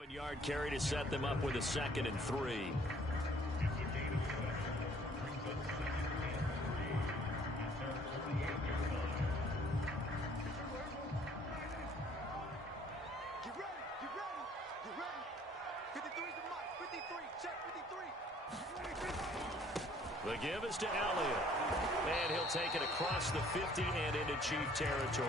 7-yard carry to set them up with a 2nd and 3. The give is to Elliott. And he'll take it across the 50 and into Chief territory.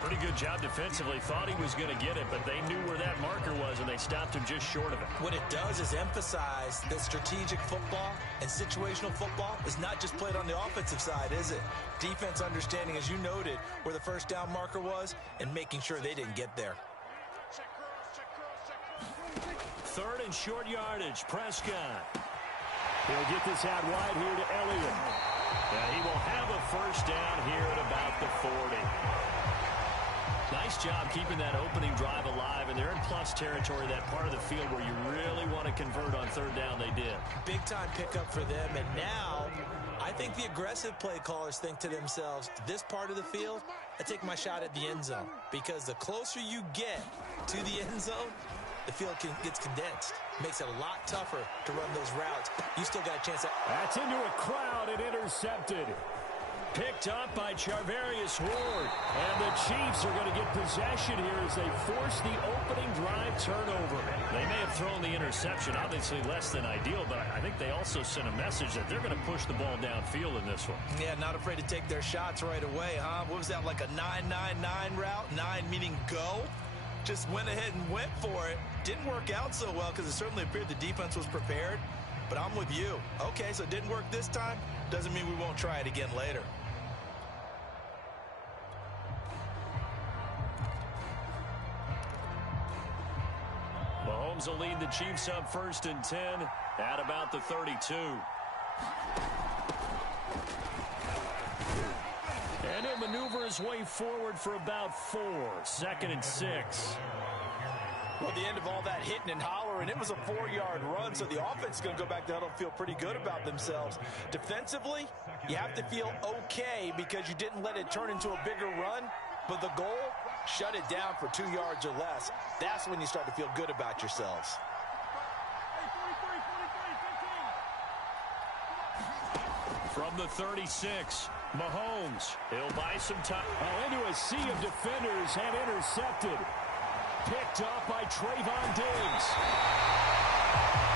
Pretty good job defensively. Thought he was going to get it, but they knew where that marker was, and they stopped him just short of it. What it does is emphasize that strategic football and situational football is not just played on the offensive side, is it? Defense understanding, as you noted, where the first down marker was and making sure they didn't get there. 3rd and short yardage. Prescott. He'll get this out wide here to Elliott. And he will have a first down here at about the 40. Nice job keeping that opening drive alive, and they're in plus territory, that part of the field where you really want to convert on 3rd down. They did. Big-time pickup for them, and now I think the aggressive play callers think to themselves, this part of the field, I take my shot at the end zone, because the closer you get to the end zone, the field gets condensed. Makes it a lot tougher to run those routes. You still got a chance at... That's into a crowd and intercepted. Picked up by Charvarius Ward. And the Chiefs are going to get possession here as they force the opening drive turnover. They may have thrown the interception, obviously less than ideal, but I think they also sent a message that they're going to push the ball downfield in this one. Yeah, not afraid to take their shots right away, huh? What was that, like a 9-9-9 route? 9 meaning go? Just went ahead and went for it. Didn't work out so well because it certainly appeared the defense was prepared. But I'm with you. Okay, so it didn't work this time. Doesn't mean we won't try it again later. Mahomes will lead the Chiefs up 1st and 10 at about the 32. And he'll maneuver his way forward for about 4. 2nd and 6. Well, the end of all that hitting and hollering, it was a 4-yard run, so the offense is going to go back to huddle and feel pretty good about themselves. Defensively, you have to feel okay because you didn't let it turn into a bigger run, but the goal, shut it down for 2 yards or less. That's when you start to feel good about yourselves. From the 36, Mahomes. He'll buy some time. Oh, into a sea of defenders and intercepted. Picked up by Trayvon Diggs.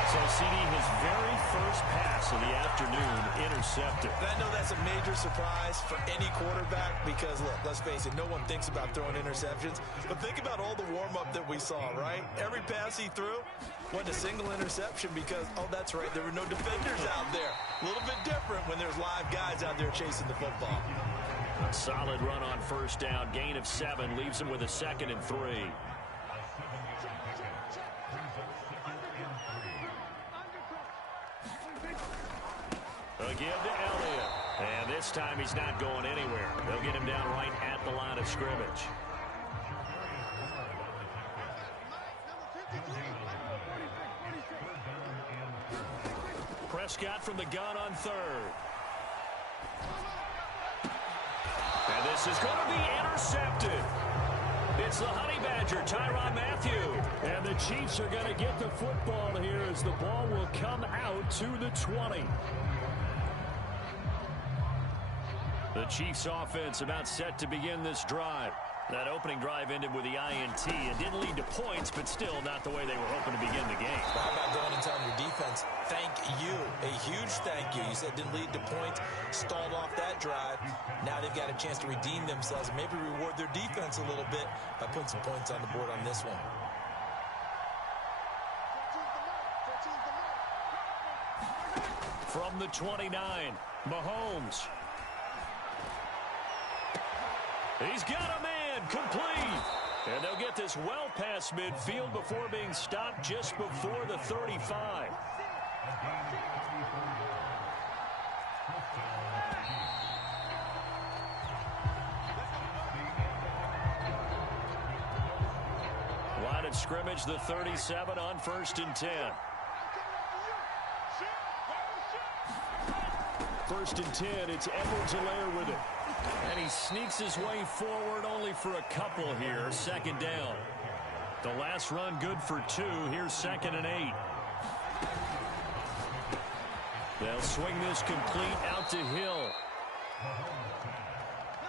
So, CD, his very first pass of the afternoon intercepted. And I know that's a major surprise for any quarterback because, look, let's face it, no one thinks about throwing interceptions. But think about all the warm-up that we saw, right? Every pass he threw wasn't a single interception because, oh, that's right, there were no defenders out there. A little bit different when there's live guys out there chasing the football. A solid run on 1st down. Gain of 7 leaves him with a 2nd and 3. A give to Elliott. And this time he's not going anywhere. They'll get him down right at the line of scrimmage. Prescott from the gun on 3rd. And this is going to be intercepted. It's the Honey Badger, Tyrann Mathieu. And the Chiefs are going to get the football here as the ball will come out to the 20. The Chiefs offense about set to begin this drive. That opening drive ended with the INT. It didn't lead to points, but still not the way they were hoping to begin the game. How about going and telling your defense, thank you, a huge thank you. You said didn't lead to points, stalled off that drive. Now they've got a chance to redeem themselves and maybe reward their defense a little bit by putting some points on the board on this one. From the 29, Mahomes. He's got a man, complete. And they'll get this well past midfield before being stopped just before the 35. Line of scrimmage, the 37 on 1st and 10. 1st and 10, it's Edwards-Helaire with it. And he sneaks his way forward only for a couple here. 2nd down. The last run good for 2. Here's 2nd and 8. They'll swing this complete out to Hill.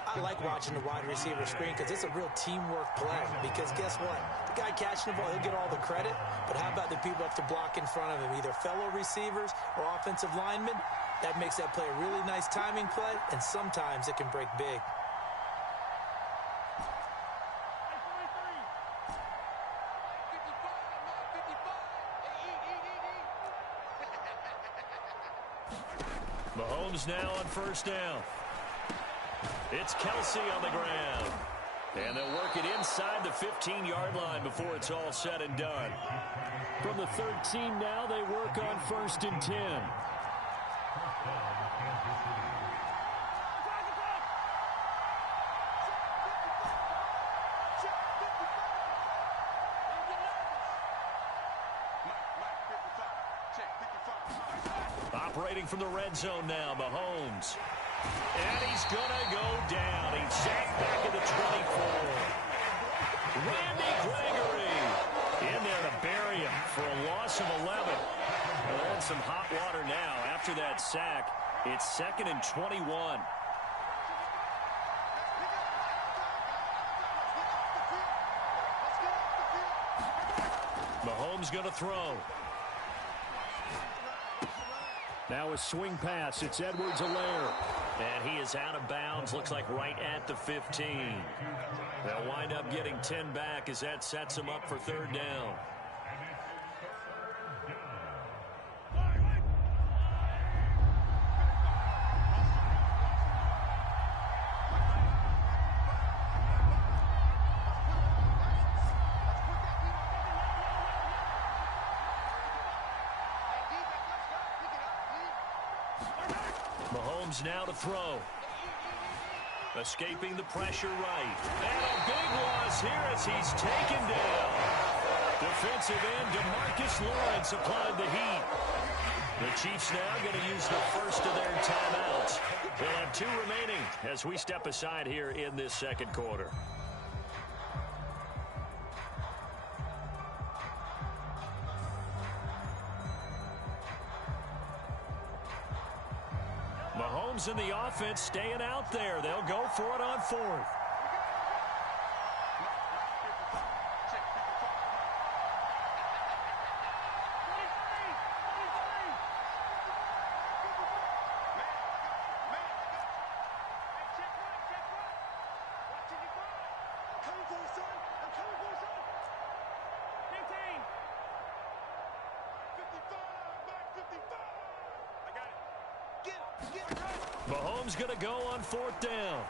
I like watching the wide receiver screen because it's a real teamwork play. Because guess what? The guy catching the ball, he'll get all the credit. But how about the people have to block in front of him, either fellow receivers or offensive linemen? That makes that play a really nice timing play, and sometimes it can break big. Mahomes now on 1st down. It's Kelsey on the ground. And they'll work it inside the 15-yard line before it's all said and done. From the 13 now, they work on 1st and 10. Operating from the red zone now, Mahomes. And he's going to go down. He's sacked back at the 24. Randy Gregory in there to bury him for a loss of 11. Well, they're in some hot water now. After that sack, it's 2nd and 21. Mahomes going to throw. Now a swing pass. It's Edwards-Helaire. And he is out of bounds. Looks like right at the 15. They'll wind up getting 10 back as that sets him up for 3rd down. Mahomes now to throw. Escaping the pressure right. And a big loss here as he's taken down. Defensive end DeMarcus Lawrence applied the heat. The Chiefs now going to use the first of their timeouts. They'll have 2 remaining as we step aside here in this 2nd quarter. Mahomes and the offense staying out there. They'll go for it on 4th. Mahomes going to go on 4th down.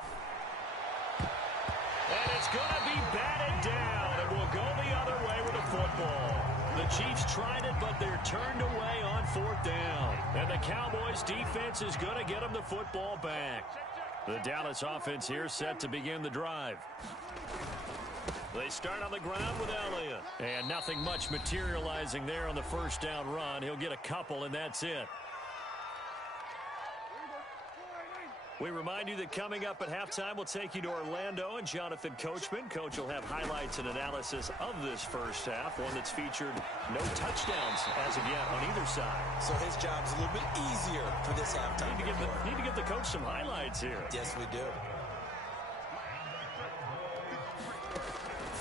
And it's going to be batted down. It will go the other way with the football. The Chiefs tried it, but they're turned away on 4th down. And the Cowboys defense is going to get them the football back. The Dallas offense here set to begin the drive. They start on the ground with Elliott. And nothing much materializing there on the 1st down run. He'll get a couple, and that's it. We remind you that coming up at halftime, we'll take you to Orlando and Jonathan Coachman. Coach will have highlights and analysis of this first half, one that's featured no touchdowns as of yet on either side. So his job's a little bit easier for this halftime. Need to give the coach some highlights here. Yes, we do.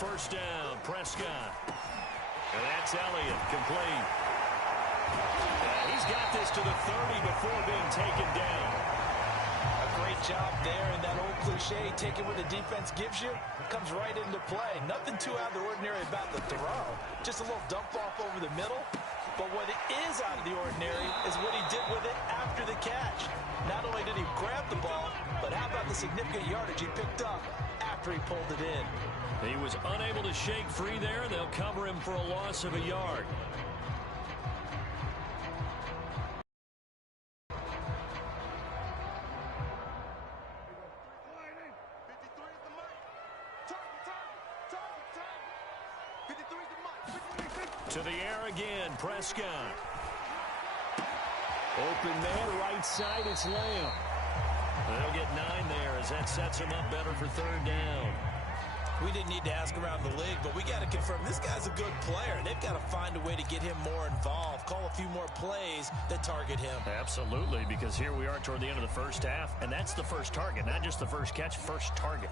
1st down, Prescott. And that's Elliott, complete. And he's got this to the 30 before being taken down. Great job there, and that old cliche, take it what the defense gives you, comes right into play. Nothing too out of the ordinary about the throw. Just a little dump off over the middle. But what is out of the ordinary is what he did with it after the catch. Not only did he grab the ball, but how about the significant yardage he picked up after he pulled it in. He was unable to shake free there. They'll cover him for a loss of a yard. To the air again, Prescott. Open man, right side, it's Lamb. They'll get 9 there as that sets him up better for 3rd down. We didn't need to ask around the league, but we got to confirm this guy's a good player. They've got to find a way to get him more involved, call a few more plays that target him. Absolutely, because here we are toward the end of the first half, and that's the first target, not just the first catch, first target.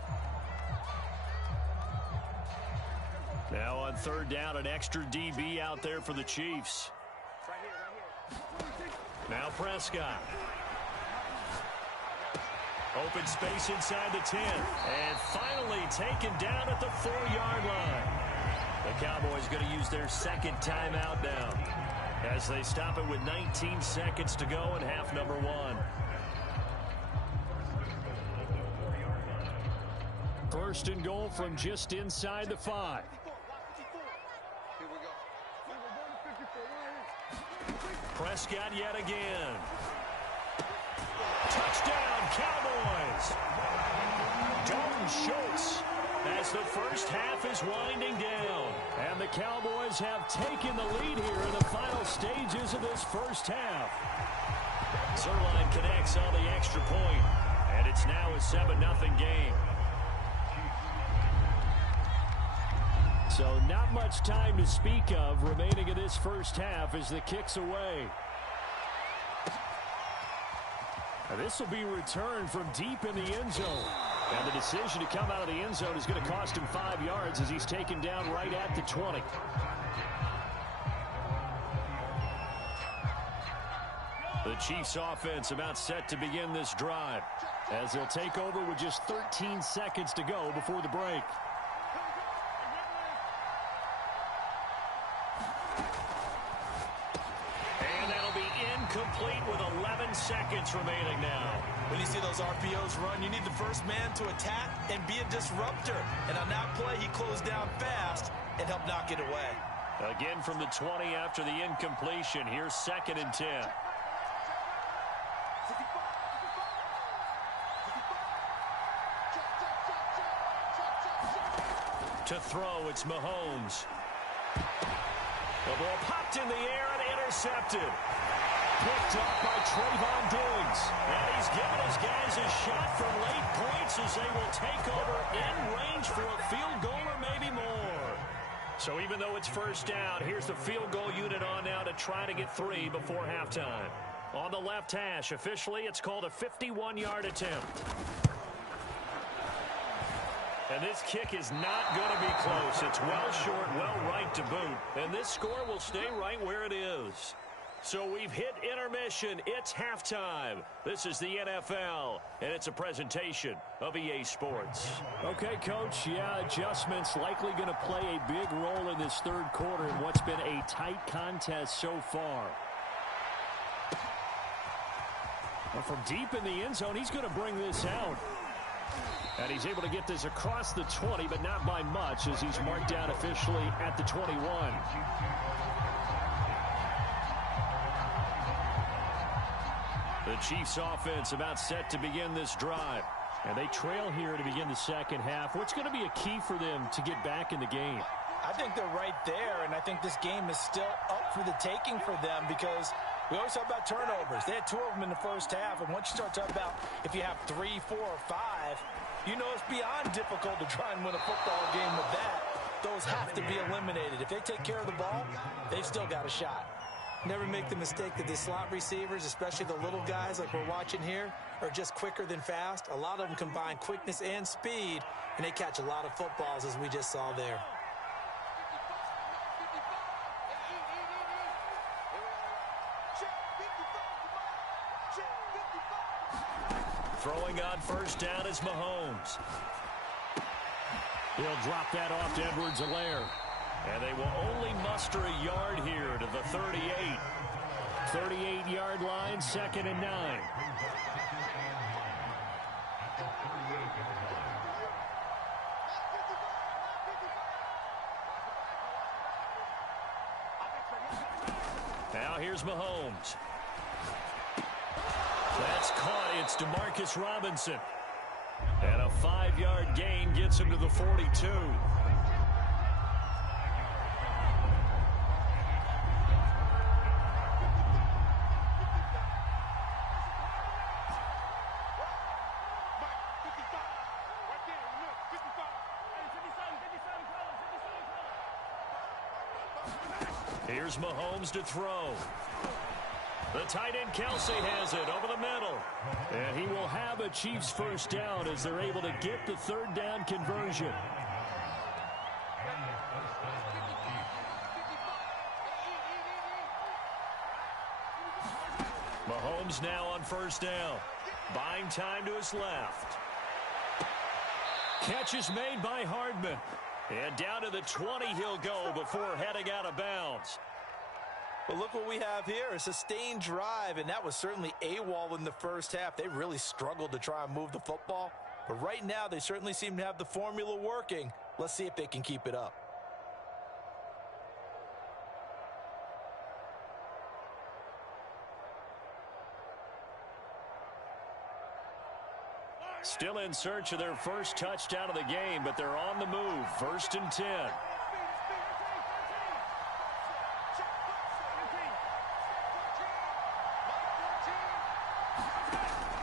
Now on third down, an extra DB out there for the Chiefs. Now Prescott. Open space inside the 10. And finally taken down at the 4-yard line. The Cowboys going to use their second timeout now, as they stop it with 19 seconds to go in half number 1. First and goal from just inside the 5. Prescott yet again. Touchdown, Cowboys. Dalton Schultz as the first half is winding down. And the Cowboys have taken the lead here in the final stages of this first half. Zerline connects on the extra point, and it's now a 7-0 game. So not much time to speak of remaining in this first half as the kick's away. This will be returned from deep in the end zone. And the decision to come out of the end zone is going to cost him 5 yards as he's taken down right at the 20. The Chiefs offense about set to begin this drive, as they'll take over with just 13 seconds to go before the break. Complete with 11 seconds remaining now. When you see those RPOs run, you need the first man to attack and be a disruptor. And on that play, he closed down fast and helped knock it away. Again from the 20 after the incompletion. Here's 2nd and 10. To throw, it's Mahomes. The ball popped in the air and intercepted. Picked up by Trayvon Diggs. And he's given his guys a shot for late points as they will take over in range for a field goal or maybe more. So even though it's first down, here's the field goal unit on now to try to get 3 before halftime. On the left hash, officially, it's called a 51-yard attempt. And this kick is not going to be close. It's well short, well right to boot. And this score will stay right where it is. So we've hit intermission. It's halftime. This is the NFL, and it's a presentation of EA Sports. Okay, Coach, yeah, adjustments likely going to play a big role in this third quarter in what's been a tight contest so far. Well, from deep in the end zone, he's going to bring this out. And he's able to get this across the 20, but not by much, as he's marked out officially at the 21. The Chiefs offense about set to begin this drive. And they trail here to begin the second half. What's going to be a key for them to get back in the game? I think they're right there, and I think this game is still up for the taking for them because we always talk about turnovers. They had 2 of them in the first half, and once you start talking about if you have 3, 4, or 5, you know it's beyond difficult to try and win a football game with that. Those have to be eliminated. If they take care of the ball, they've still got a shot. Never make the mistake that the slot receivers, especially the little guys like we're watching here, are just quicker than fast. A lot of them combine quickness and speed, and they catch a lot of footballs, as we just saw there. Throwing on first down is Mahomes. He'll drop that off to Edwards-Helaire. And they will only muster a yard here to the 38. 38-yard line, 2nd and 9. Now here's Mahomes. That's caught. It's Demarcus Robinson. And a 5-yard gain gets him to the 42. Here's Mahomes to throw. The tight end Kelsey has it over the middle. And he will have a Chiefs first down as they're able to get the third down conversion. Mahomes now on first down. Buying time to his left. Catch is made by Hardman. And down to the 20 he'll go before heading out of bounds. Well, look what we have here, a sustained drive, and that was certainly AWOL in the first half. They really struggled to try and move the football, but right now they certainly seem to have the formula working. Let's see if they can keep it up. Still in search of their first touchdown of the game, but they're on the move. 1st and 10.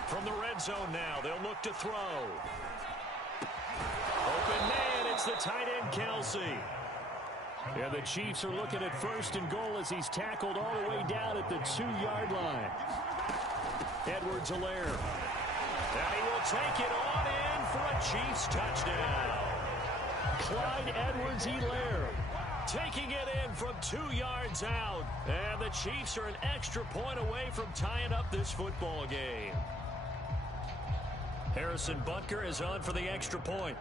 From the red zone now, they'll look to throw. Open man, it's the tight end Kelsey. And the Chiefs are looking at 1st and goal as he's tackled all the way down at the 2-yard line. Edwards-Helaire. And he will take it on in for a Chiefs touchdown. Clyde Edwards-Helaire taking it in from 2 yards out. And the Chiefs are an extra point away from tying up this football game. Harrison Butker is on for the extra point.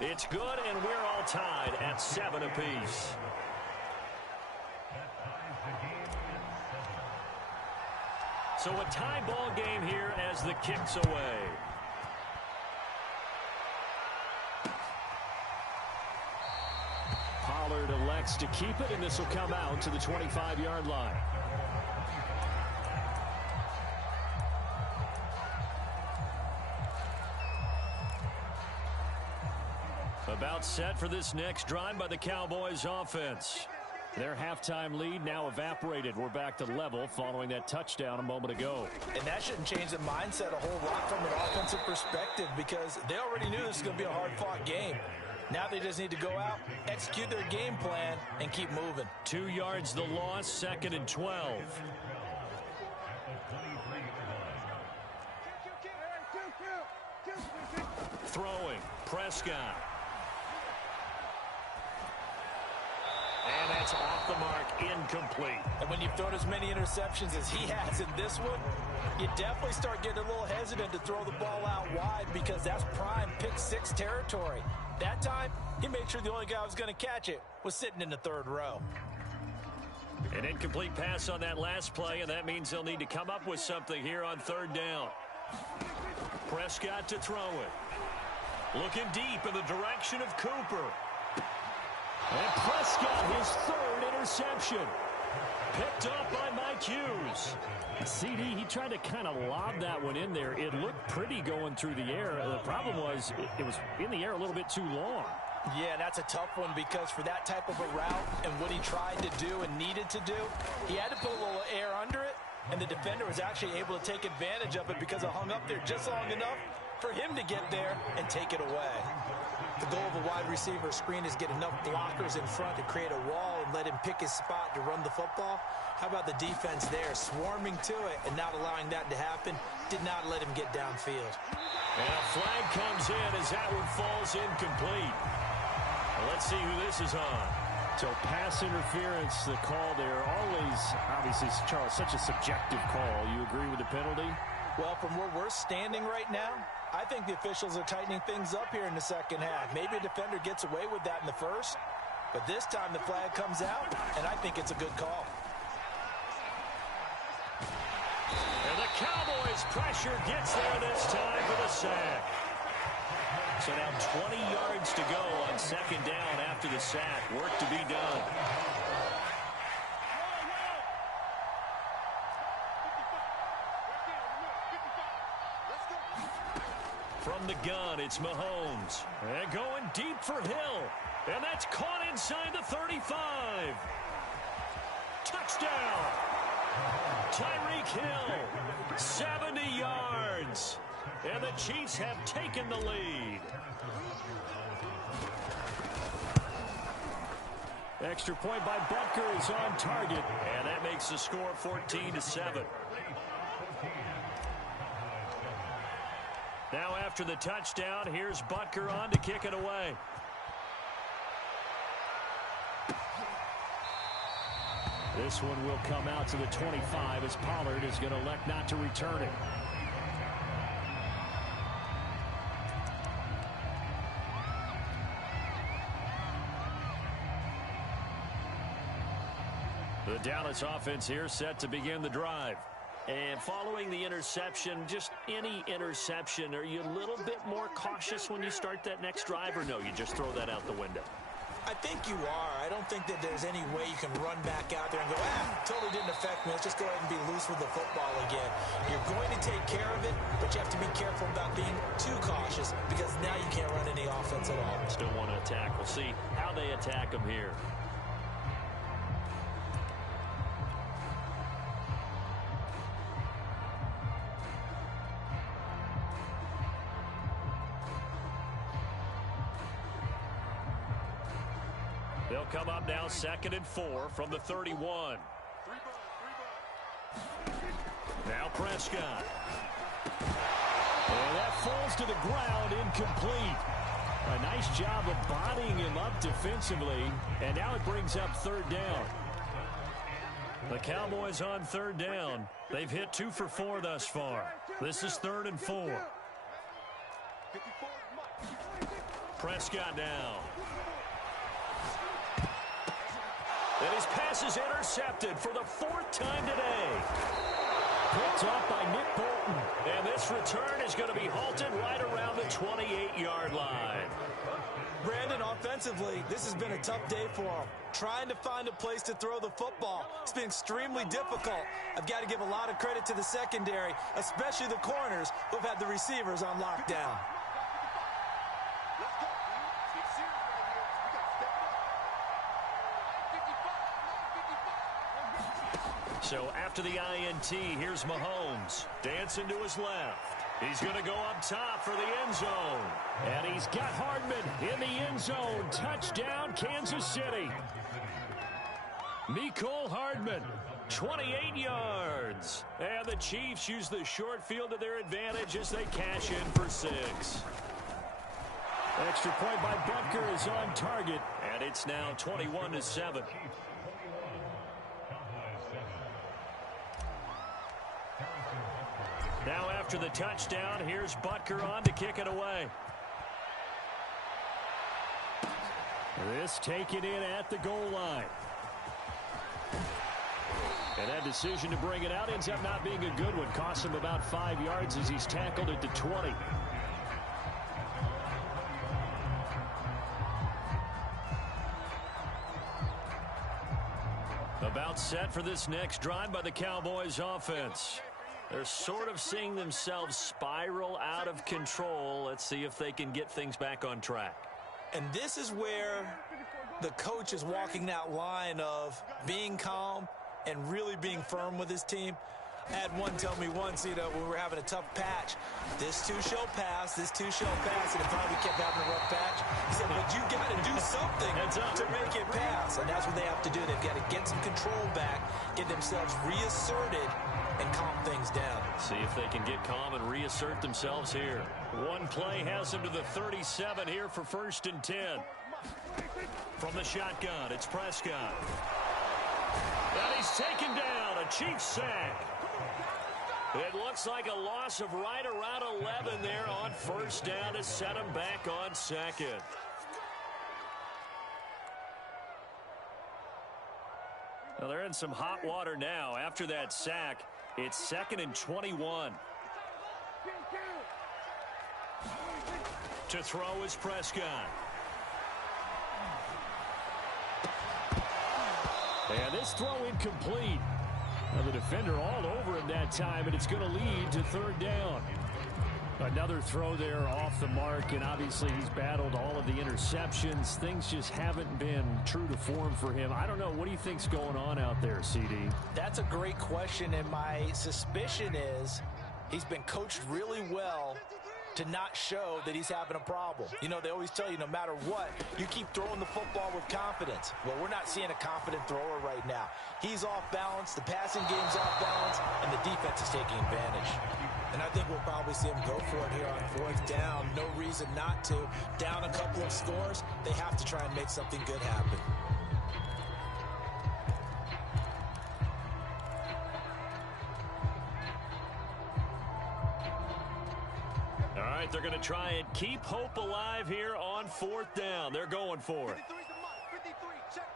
It's good, and we're all tied at 7 apiece. So a tie ball game here as the kick's away. Pollard elects to keep it, and this will come out to the 25-yard line. About set for this next drive by the Cowboys offense. Their halftime lead now evaporated. We're back to level following that touchdown a moment ago. And that shouldn't change the mindset a whole lot from an offensive perspective because they already knew this was going to be a hard-fought game. Now they just need to go out, execute their game plan, and keep moving. 2 yards the loss, 2nd and 12. Throwing, Prescott. And that's off the mark, incomplete. And when you've thrown as many interceptions as he has in this one, you definitely start getting a little hesitant to throw the ball out wide because that's prime pick-6 territory. That time, he made sure the only guy who was going to catch it was sitting in the 3rd row. An incomplete pass on that last play, and that means they'll need to come up with something here on 3rd down. Prescott to throw it. Looking deep in the direction of Cooper. And Prescott, his 3rd interception. Picked up by Mike Hughes. CD, he tried to kind of lob that one in there. It looked pretty going through the air. The problem was it was in the air a little bit too long. Yeah, that's a tough one because for that type of a route and what he tried to do and needed to do, he had to put a little air under it, and the defender was actually able to take advantage of it because it hung up there just long enough for him to get there and take it away. The goal of a wide receiver screen is get enough blockers in front to create a wall and let him pick his spot to run the football. How about the defense there, swarming to it and not allowing that to happen? Did not let him get downfield. And a flag comes in as that one falls incomplete. Well, let's see who this is on. So pass interference, the call there. Always, obviously, Charles, such a subjective call. You agree with the penalty? Well, from where we're standing right now, I think the officials are tightening things up here in the second half. Maybe a defender gets away with that in the first, but this time the flag comes out, and I think it's a good call. And the Cowboys' pressure gets there this time for the sack. So now 20 yards to go on 2nd down after the sack. Work to be done. From the gun, it's Mahomes. And going deep for Hill. And that's caught inside the 35. Touchdown. Tyreek Hill, 70 yards. And the Chiefs have taken the lead. Extra point by Butker is on target, and that makes the score 14-7. Now after the touchdown, here's Butker on to kick it away. This one will come out to the 25 as Pollard is going to elect not to return it. The Dallas offense here set to begin the drive. And following the interception, just any interception, are you a little bit more cautious when you start that next drive, or no, you just throw that out the window? I think you are. I don't think that there's any way you can run back out there and go, totally didn't affect me. Let's just go ahead and be loose with the football again. You're going to take care of it, but you have to be careful about being too cautious because now you can't run any offense at all. Still want to attack. We'll see how they attack them here. They'll come up now 2nd and 4 from the 31. Now Prescott. And that falls to the ground, incomplete. A nice job of bodying him up defensively, and now it brings up 3rd down. The Cowboys on 3rd down. They've hit 2 for 4 thus far. This is 3rd and 4. Prescott now. And his pass is intercepted for the 4th time today. Picked off by Nick Bolton. And this return is going to be halted right around the 28-yard line. Brandon, offensively, this has been a tough day for him. Trying to find a place to throw the football. It's been extremely difficult. I've got to give a lot of credit to the secondary, especially the corners who have had the receivers on lockdown. So after the INT, here's Mahomes. Dancing to his left. He's going to go up top for the end zone. And he's got Hardman in the end zone. Touchdown, Kansas City. Mecole Hardman, 28 yards. And the Chiefs use the short field to their advantage as they cash in for 6. Extra point by Butker is on target. And it's now 21-7. Now after the touchdown, here's Butker on to kick it away. This taken in at the goal line. And that decision to bring it out ends up not being a good one. Costs him about 5 yards as he's tackled at the 20. About set for this next drive by the Cowboys offense. They're sort of seeing themselves spiral out of control. Let's see if they can get things back on track. And this is where the coach is walking that line of being calm and really being firm with his team. I had one tell me once, when we were having a tough patch, this too shall pass, and it finally kept having a rough patch. He said, but you got to do something to make it pass, and that's what they have to do. They've got to get some control back, get themselves reasserted, and calm things down. See if they can get calm and reassert themselves here. One play has them to the 37 here for 1st and 10. From the shotgun, it's Prescott. And he's taken down, a Chiefs sack. It looks like a loss of right around 11 there on 1st down to set him back on 2nd. Well, they're in some hot water now. After that sack, it's 2nd and 21. To throw is Prescott. And this throw incomplete. Now the defender all over him that time, and it's going to lead to 3rd down. Another throw there off the mark, and obviously he's battled all of the interceptions. Things just haven't been true to form for him. I don't know. What do you think's going on out there, CD? That's a great question, and my suspicion is he's been coached really well to not show that he's having a problem. You know, they always tell you no matter what, you keep throwing the football with confidence. Well, we're not seeing a confident thrower right now. He's off balance, the passing game's off balance, and the defense is taking advantage. And I think we'll probably see him go for it here on fourth down. No reason not to. Down a couple of scores, they have to try and make something good happen. All right, they're going to try and keep hope alive here on fourth down. They're going for it. 53, check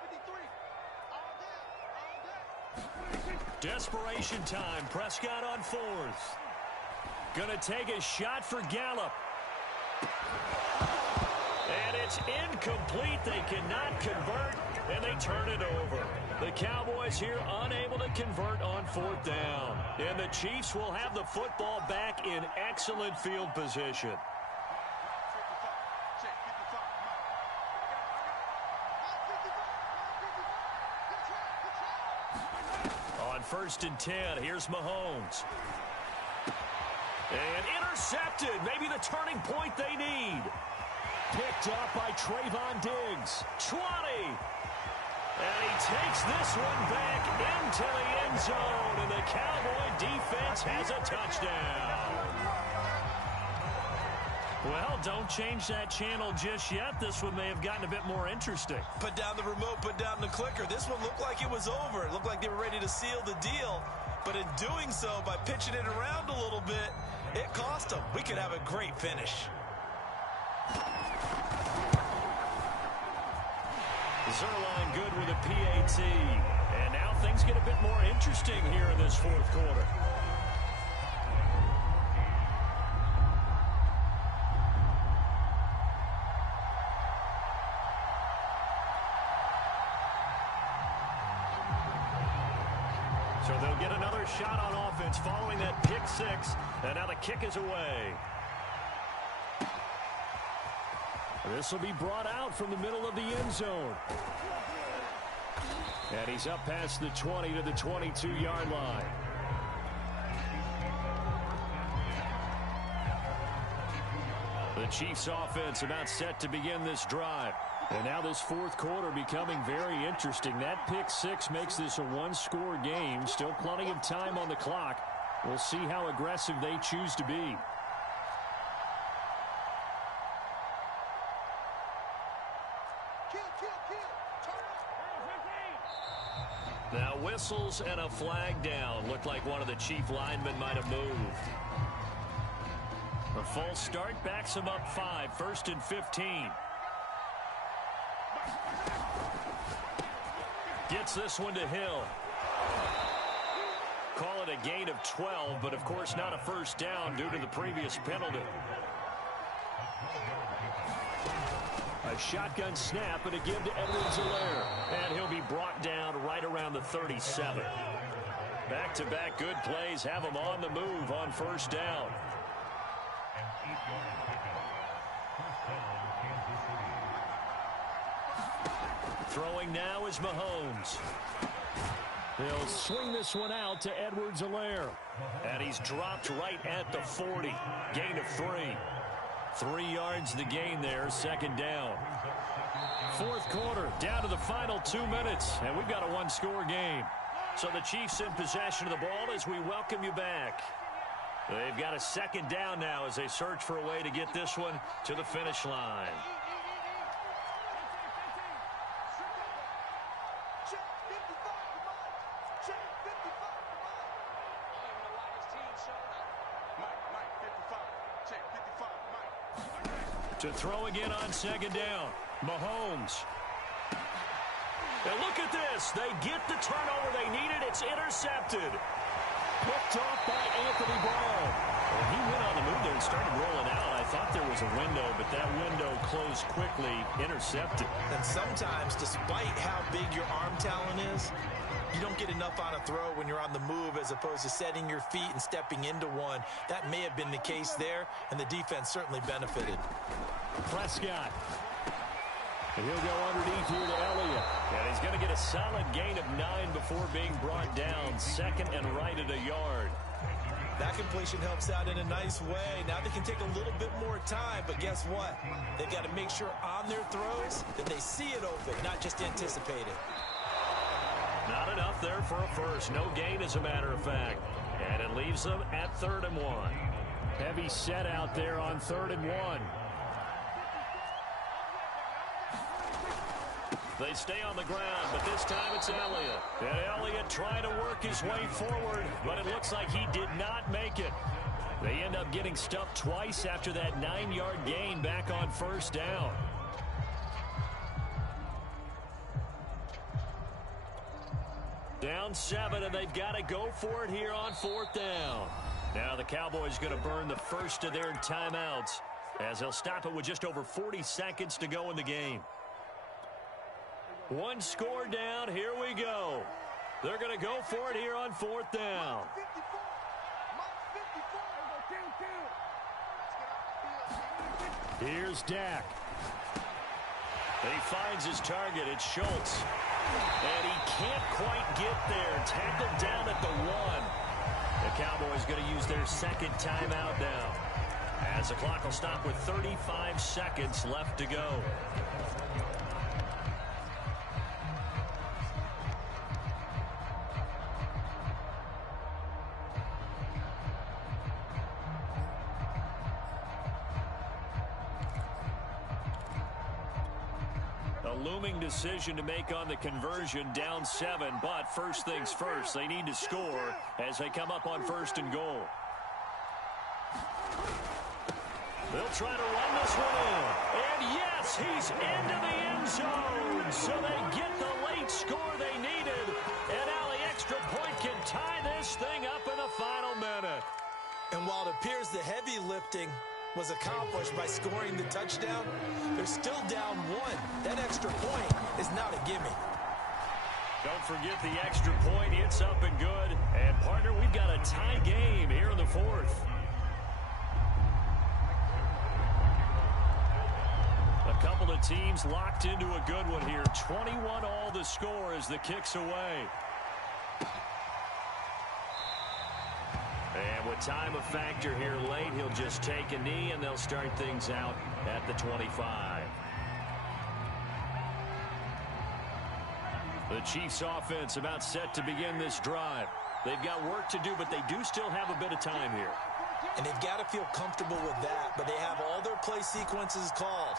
53. Desperation time. Prescott on fourth. Going to take a shot for Gallup. And it's incomplete. They cannot convert, and they turn it over. The Cowboys here unable to convert on fourth down. And the Chiefs will have the football back in excellent field position. On 1st and 10, here's Mahomes. And intercepted. Maybe the turning point they need. Picked up by Trayvon Diggs. 20. And he takes this one back into the end zone. And the Cowboy defense has a touchdown. Well, don't change that channel just yet. This one may have gotten a bit more interesting. Put down the remote, put down the clicker. This one looked like it was over. It looked like they were ready to seal the deal. But in doing so, by pitching it around a little bit, it cost them. We could have a great finish. Zerline good with a PAT. And now things get a bit more interesting here in this fourth quarter. So they'll get another shot on offense following that pick six. And now the kick is away. This will be brought out from the middle of the end zone. And he's up past the 20 to the 22-yard line. The Chiefs offense about set to begin this drive. And now this fourth quarter becoming very interesting. That pick six makes this a one-score game. Still plenty of time on the clock. We'll see how aggressive they choose to be. Now whistles and a flag down. Looked like one of the Chief linemen might have moved. A false start backs him up 5. 1st and 15. Gets this one to Hill. Call it a gain of 12, but of course not a first down due to the previous penalty. A shotgun snap and a give to Edwards-Helaire. And he'll be brought down right around the 37. Back-to-back good plays have him on the move on first down. Throwing now is Mahomes. He'll swing this one out to Edwards-Helaire. And he's dropped right at the 40. Gain of 3. 3 yards the gain there, second down. Fourth quarter, down to the final 2 minutes, and we've got a one-score game. So the Chiefs in possession of the ball as we welcome you back. They've got a second down now as they search for a way to get this one to the finish line. To throw again on second down. Mahomes. And look at this. They get the turnover they needed. It's intercepted. Picked off by Anthony Brown. Well, he went on the move there and started rolling out. I thought there was a window, but that window closed quickly. Intercepted. And sometimes, despite how big your arm talent is, you don't get enough on a throw when you're on the move as opposed to setting your feet and stepping into one. That may have been the case there, and the defense certainly benefited. Prescott. And he'll go underneath here to Elliott. And he's going to get a solid gain of 9 before being brought down. Second and right at a yard. That completion helps out in a nice way. Now they can take a little bit more time, but guess what? They've got to make sure on their throws that they see it open, not just anticipate it. Not enough there for a first. No gain, as a matter of fact. And it leaves them at 3rd and 1. Heavy set out there on 3rd and 1. They stay on the ground, but this time it's Elliott. And Elliott trying to work his way forward, but it looks like he did not make it. They end up getting stuffed twice after that 9-yard gain back on 1st down. Down 7, and they've got to go for it here on 4th down. Now the Cowboys going to burn the first of their timeouts as they'll stop it with just over 40 seconds to go in the game. One score down. Here we go. They're going to go for it here on 4th down. Here's Dak. He finds his target. It's Schultz. And he can't quite get there. Tackled down at the 1. The Cowboys going to use their 2nd timeout now, as the clock will stop with 35 seconds left to go. Looming decision to make on the conversion, down 7, but first things first, they need to score as they come up on 1st and goal. They'll try to run this one in, and yes, he's into the end zone, so they get the late score they needed, and now the extra point can tie this thing up in the final minute. And while it appears the heavy lifting was accomplished by scoring the touchdown, they're still down 1. That extra point is not a gimme. Don't forget the extra point. It's up and good. And, partner, we've got a tie game here in the 4th. A couple of teams locked into a good one here. 21 all the score as the kick's away. And with time a factor here late, he'll just take a knee, and they'll start things out at the 25. The Chiefs' offense about set to begin this drive. They've got work to do, but they do still have a bit of time here. And they've got to feel comfortable with that, but they have all their play sequences called.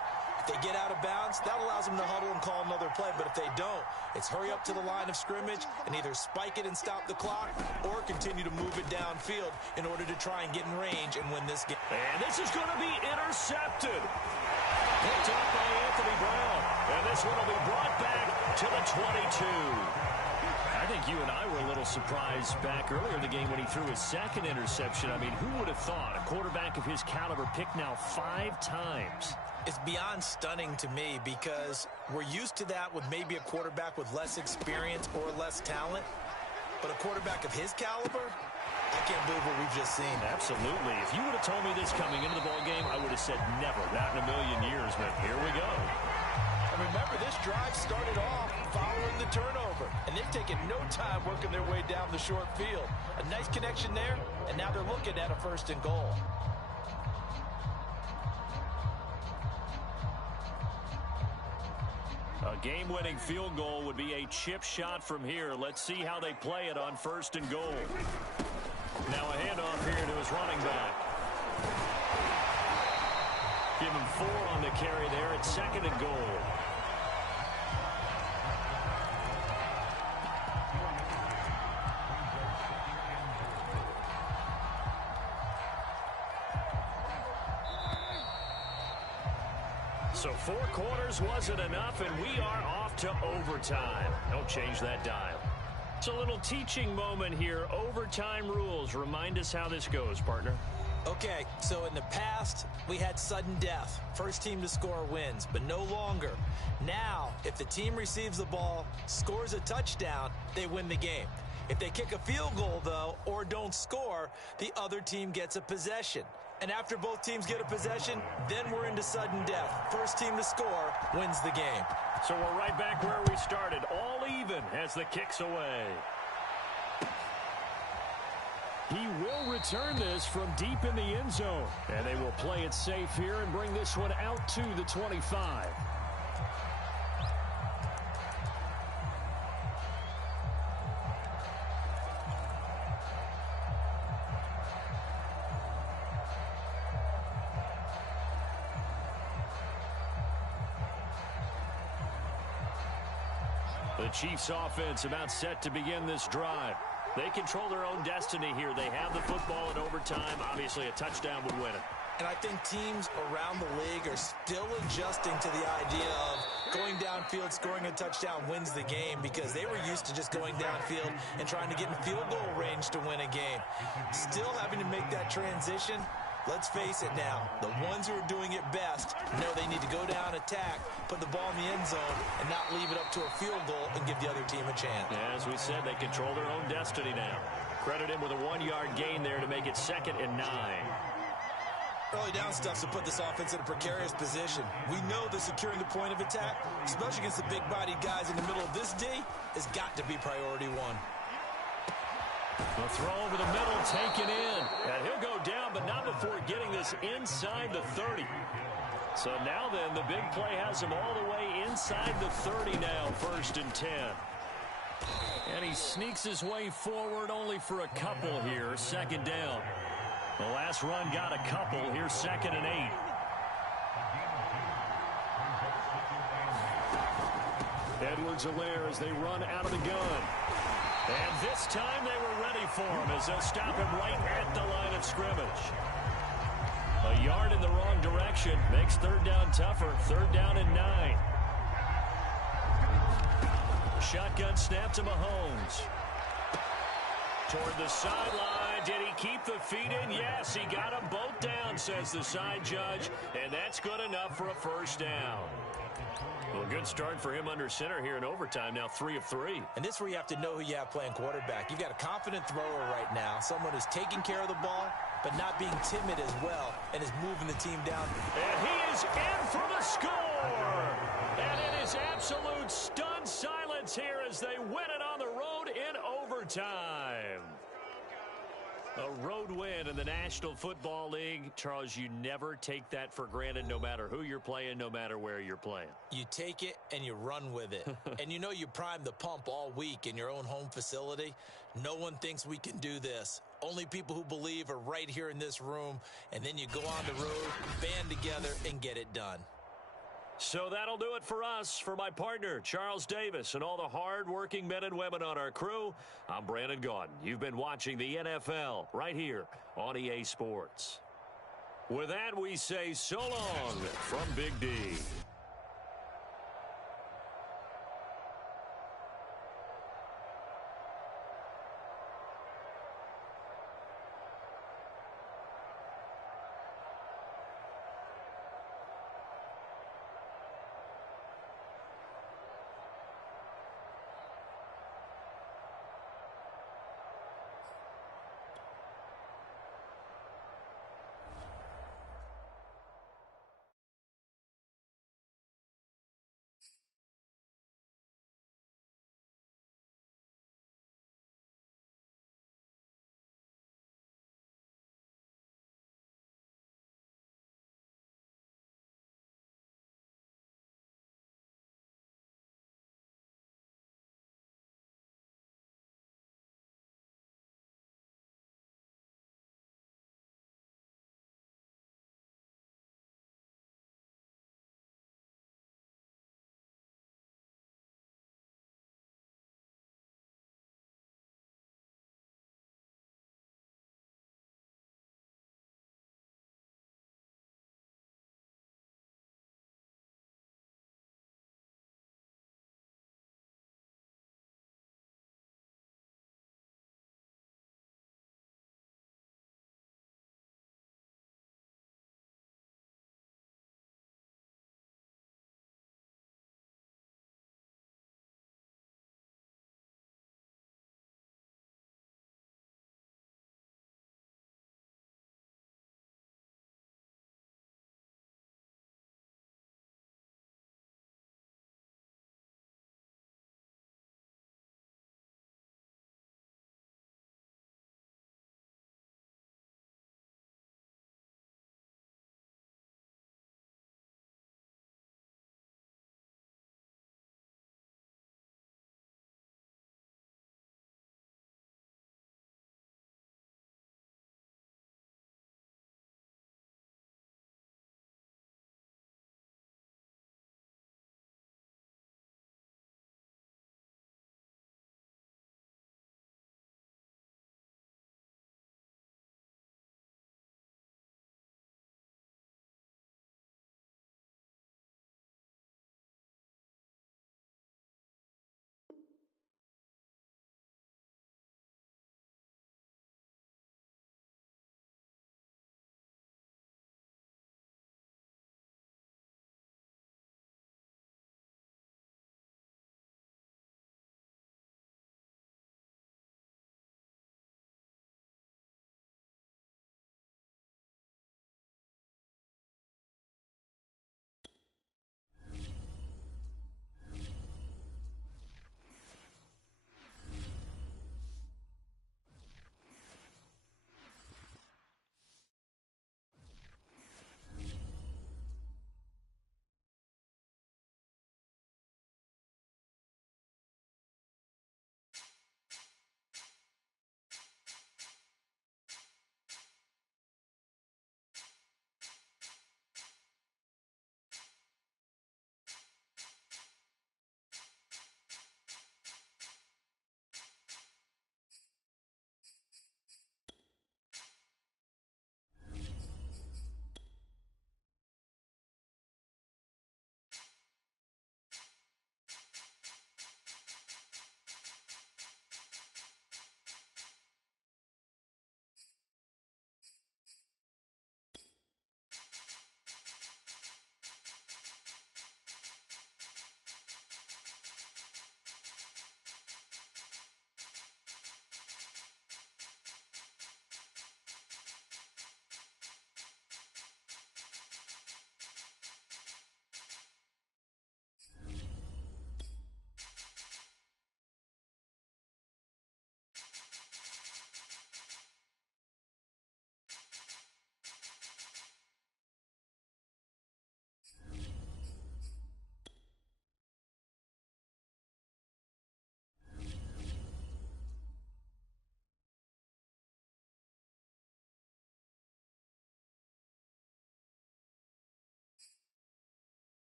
If they get out of bounds, that allows them to huddle and call another play. But if they don't, it's hurry up to the line of scrimmage and either spike it and stop the clock or continue to move it downfield in order to try and get in range and win this game. And this is going to be intercepted. Picked up by Anthony Brown. And this one will be brought back to the 22. I think you and I were a little surprised back earlier in the game when he threw his 2nd interception. I mean, who would have thought a quarterback of his caliber picked now 5 times? It's beyond stunning to me because we're used to that with maybe a quarterback with less experience or less talent. But a quarterback of his caliber, I can't believe what we've just seen. Absolutely. If you would have told me this coming into the ballgame, I would have said never. Not in a million years, but here we go. And remember, this drive started off following the turnover, and they've taken no time working their way down the short field. A nice connection there, and now they're looking at a 1st and goal. A game-winning field goal would be a chip shot from here. Let's see how they play it on 1st and goal. Now a handoff here to his running back. Give him 4 on the carry there at 2nd and goal. So 4 quarters wasn't enough, and we are off to overtime. Don't change that dial. It's a little teaching moment here. Overtime rules. Remind us how this goes, partner. Okay, so in the past, we had sudden death. First team to score wins, but no longer. Now, if the team receives the ball, scores a touchdown, they win the game. If they kick a field goal, though, or don't score, the other team gets a possession. And after both teams get a possession, then we're into sudden death. First team to score wins the game. So we're right back where we started, all even as the kick's away. He will return this from deep in the end zone. And they will play it safe here and bring this one out to the 25. The Chiefs offense about set to begin this drive. They control their own destiny here. They have the football in overtime. Obviously, a touchdown would win it. And I think teams around the league are still adjusting to the idea of going downfield, scoring a touchdown wins the game, because they were used to just going downfield and trying to get in field goal range to win a game. Still having to make that transition. Let's face it now, the ones who are doing it best know they need to go down, attack, put the ball in the end zone, and not leave it up to a field goal and give the other team a chance. Yeah, as we said, they control their own destiny now. Credit him with a 1-yard gain there to make it 2nd and 9. Early down stuff to put this offense in a precarious position. We know that securing the point of attack, especially against the big-bodied guys in the middle of this D, has got to be priority one. The throw over the middle, taken in. And he'll go down, but not before getting this inside the 30. So now then, the big play has him all the way inside the 30 now, 1st and 10. And he sneaks his way forward only for a couple here, 2nd down. The last run got a couple. Here's 2nd and 8. Edwards-Helaire as they run out of the gun. And this time they were ready for him as they'll stop him right at the line of scrimmage. A yard in the wrong direction makes 3rd down tougher. 3rd down and 9. Shotgun snap to Mahomes. Toward the sideline. Did he keep the feet in? Yes, he got them both down, says the side judge. And that's good enough for a 1st down. Well, good start for him under center here in overtime. Now 3 of 3. And this is where you have to know who you have playing quarterback. You've got a confident thrower right now, someone who's taking care of the ball, but not being timid as well, and is moving the team down. And he is in for the score. And it is absolute stunned silence here as they win it on the road in overtime. A road win in the National Football League. Charles, you never take that for granted, no matter who you're playing, no matter where you're playing. You take it and you run with it. And you know you primed the pump all week in your own home facility. No one thinks we can do this. Only people who believe are right here in this room. And then you go on the road, band together, and get it done. So that'll do it for us. For my partner, Charles Davis, and all the hard-working men and women on our crew, I'm Brandon Gaudin. You've been watching the NFL right here on EA Sports. With that, we say so long from Big D.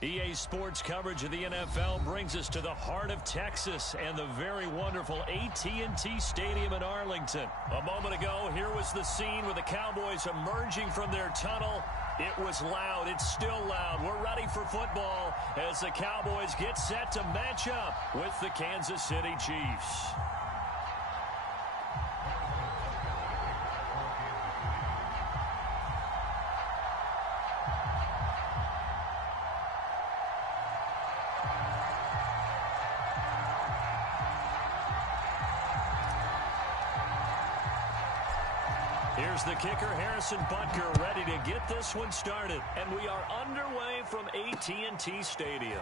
EA Sports coverage of the NFL brings us to the heart of Texas and the very wonderful AT&T Stadium in Arlington. A moment ago, here was the scene with the Cowboys emerging from their tunnel. It was loud. It's still loud. We're ready for football as the Cowboys get set to match up with the Kansas City Chiefs. Here's the kicker, Harrison Butker, ready to get this one started. And we are underway from AT&T Stadium.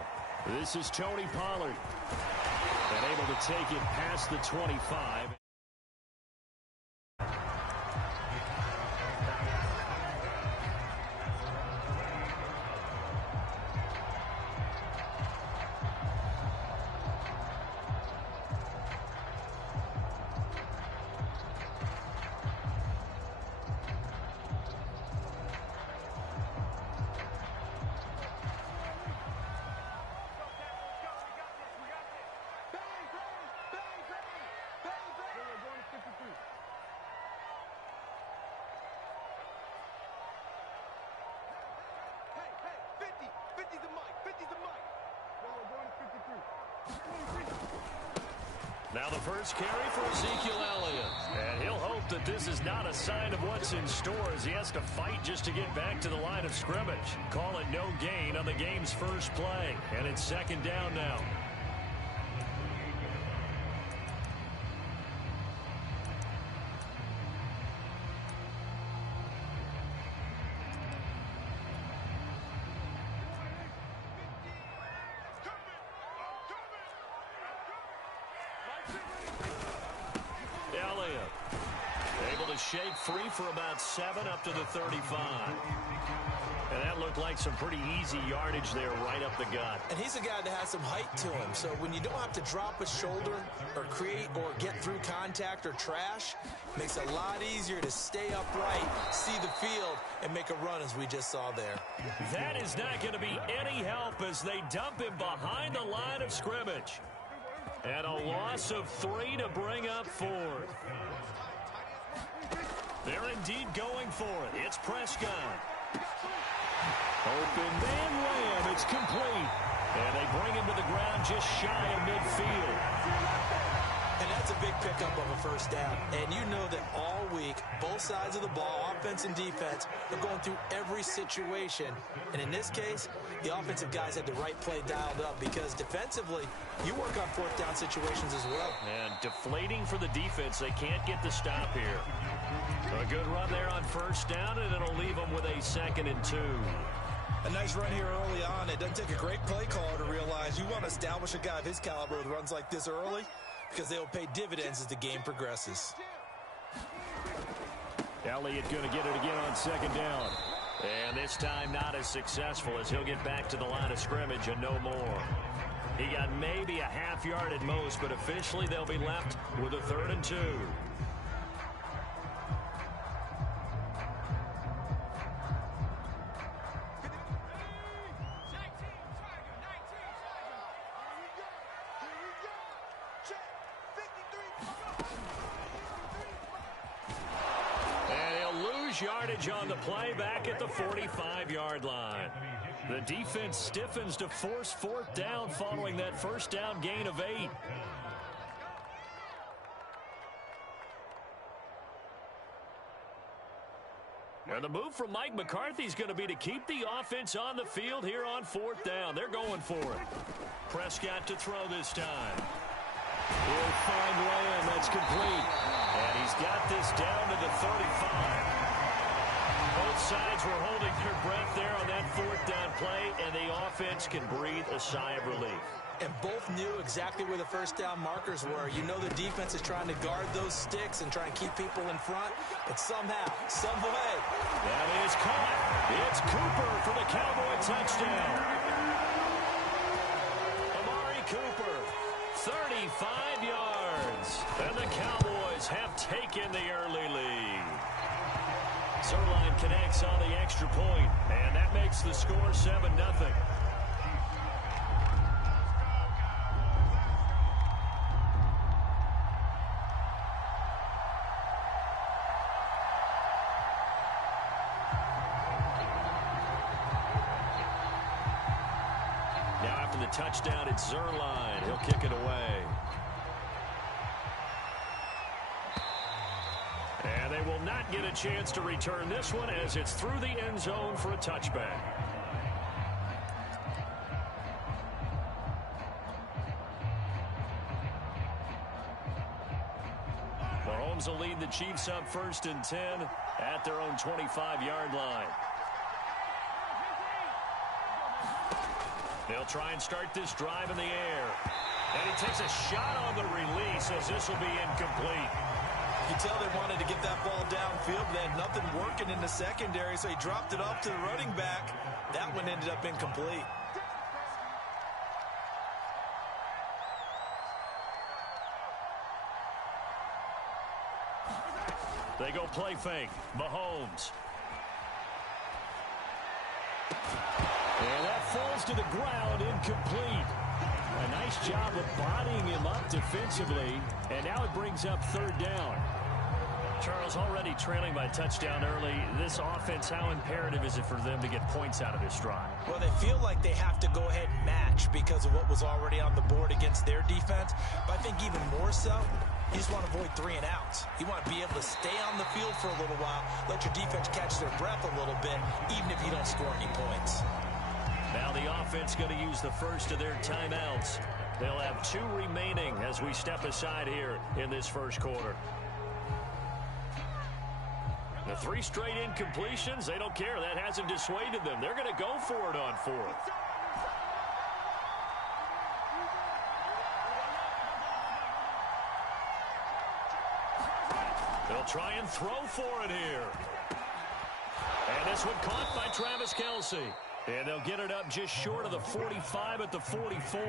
This is Tony Pollard. And able to take it past the 25. Now the first carry for Ezekiel Elliott. And he'll hope that this is not a sign of what's in store as he has to fight just to get back to the line of scrimmage. Call it no gain on the game's first play. And it's second down now. Shake free for about 7 up to the 35. And that looked like some pretty easy yardage there right up the gut. And he's a guy that has some height to him. So when you don't have to drop a shoulder or create or get through contact or trash, it makes it a lot easier to stay upright, see the field, and make a run as we just saw there. That is not going to be any help as they dump him behind the line of scrimmage. And a loss of 3 to bring up 4th. They're indeed going for it. It's Prescott. Open man Lamb. It's complete. And they bring him to the ground just shy of midfield. And that's a big pickup of a first down. And you know that all week, both sides of the ball, offense and defense, are going through every situation. And in this case, the offensive guys had the right play dialed up because defensively, you work on fourth down situations as well. And deflating for the defense. They can't get the stop here. A good run there on first down, and it'll leave them with a 2nd and 2. A nice run here early on. It doesn't take a great play caller to realize you want to establish a guy of his caliber with runs like this early because they will pay dividends as the game progresses. Elliott going to get it again on 2nd down. And this time not as successful as he'll get back to the line of scrimmage and no more. He got maybe a half yard at most, but officially they'll be left with a 3rd and 2. Yardage on the play back at the 45-yard line. The defense stiffens to force 4th down following that first down gain of 8. And the move from Mike McCarthy is going to be to keep the offense on the field here on 4th down. They're going for it. Prescott to throw this time. He'll find Lamb. That's complete. And he's got this down to the 35. Both sides were holding their breath there on that 4th down play, and the offense can breathe a sigh of relief. And both knew exactly where the first down markers were. You know the defense is trying to guard those sticks and try and keep people in front, but somehow, some way. That is caught. It's Cooper for the Cowboy touchdown. Amari Cooper, 35 yards. And the Cowboys have taken the early lead. Zerline connects on the extra point, and that makes the score 7-0. after the touchdown, it's Zerline. He'll kick it away. And they will not get a chance to return this one as it's through the end zone for a touchback. Mahomes will lead the Chiefs up 1st and 10 at their own 25-yard line. They'll try and start this drive in the air. And he takes a shot on the release as this will be incomplete. You can tell they wanted to get that ball downfield, but they had nothing working in the secondary, so he dropped it off to the running back. That one ended up incomplete. They go play fake. Mahomes. And that falls to the ground, incomplete. A nice job of bodying him up defensively, and now it brings up 3rd down. Charles, already trailing by a touchdown early. This offense, how imperative is it for them to get points out of this drive? Well, they feel like they have to go ahead and match because of what was already on the board against their defense. But I think even more so, you just want to avoid 3 and outs. You want to be able to stay on the field for a little while, let your defense catch their breath a little bit, even if you don't score any points. Now the offense going to use the first of their timeouts. They'll have 2 remaining as we step aside here in this first quarter. The 3 straight incompletions, they don't care. That hasn't dissuaded them. They're going to go for it on 4th. They'll try and throw for it here. And this one caught by Travis Kelce. And they'll get it up just short of the 45 at the 44.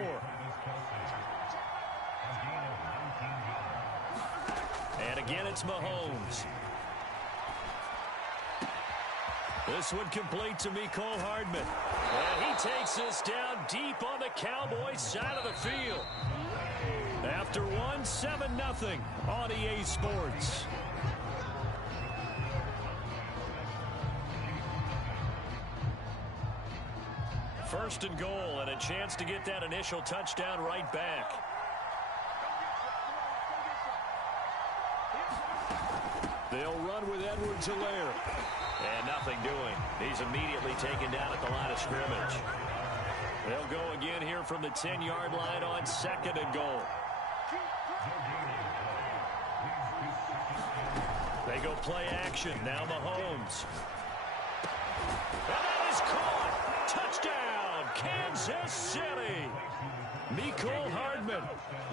And again, it's Mahomes. This one complete to Mecole Hardman. And he takes this down deep on the Cowboys side of the field. After 7-0 on EA Sports. First and goal, and a chance to get that initial touchdown right back. They'll run with Edwards-Helaire. And nothing doing. He's immediately taken down at the line of scrimmage. They'll go again here from the 10-yard line on 2nd and goal. They go play action. Now Mahomes. And that is caught. Touchdown, Kansas City. Mecole Hardman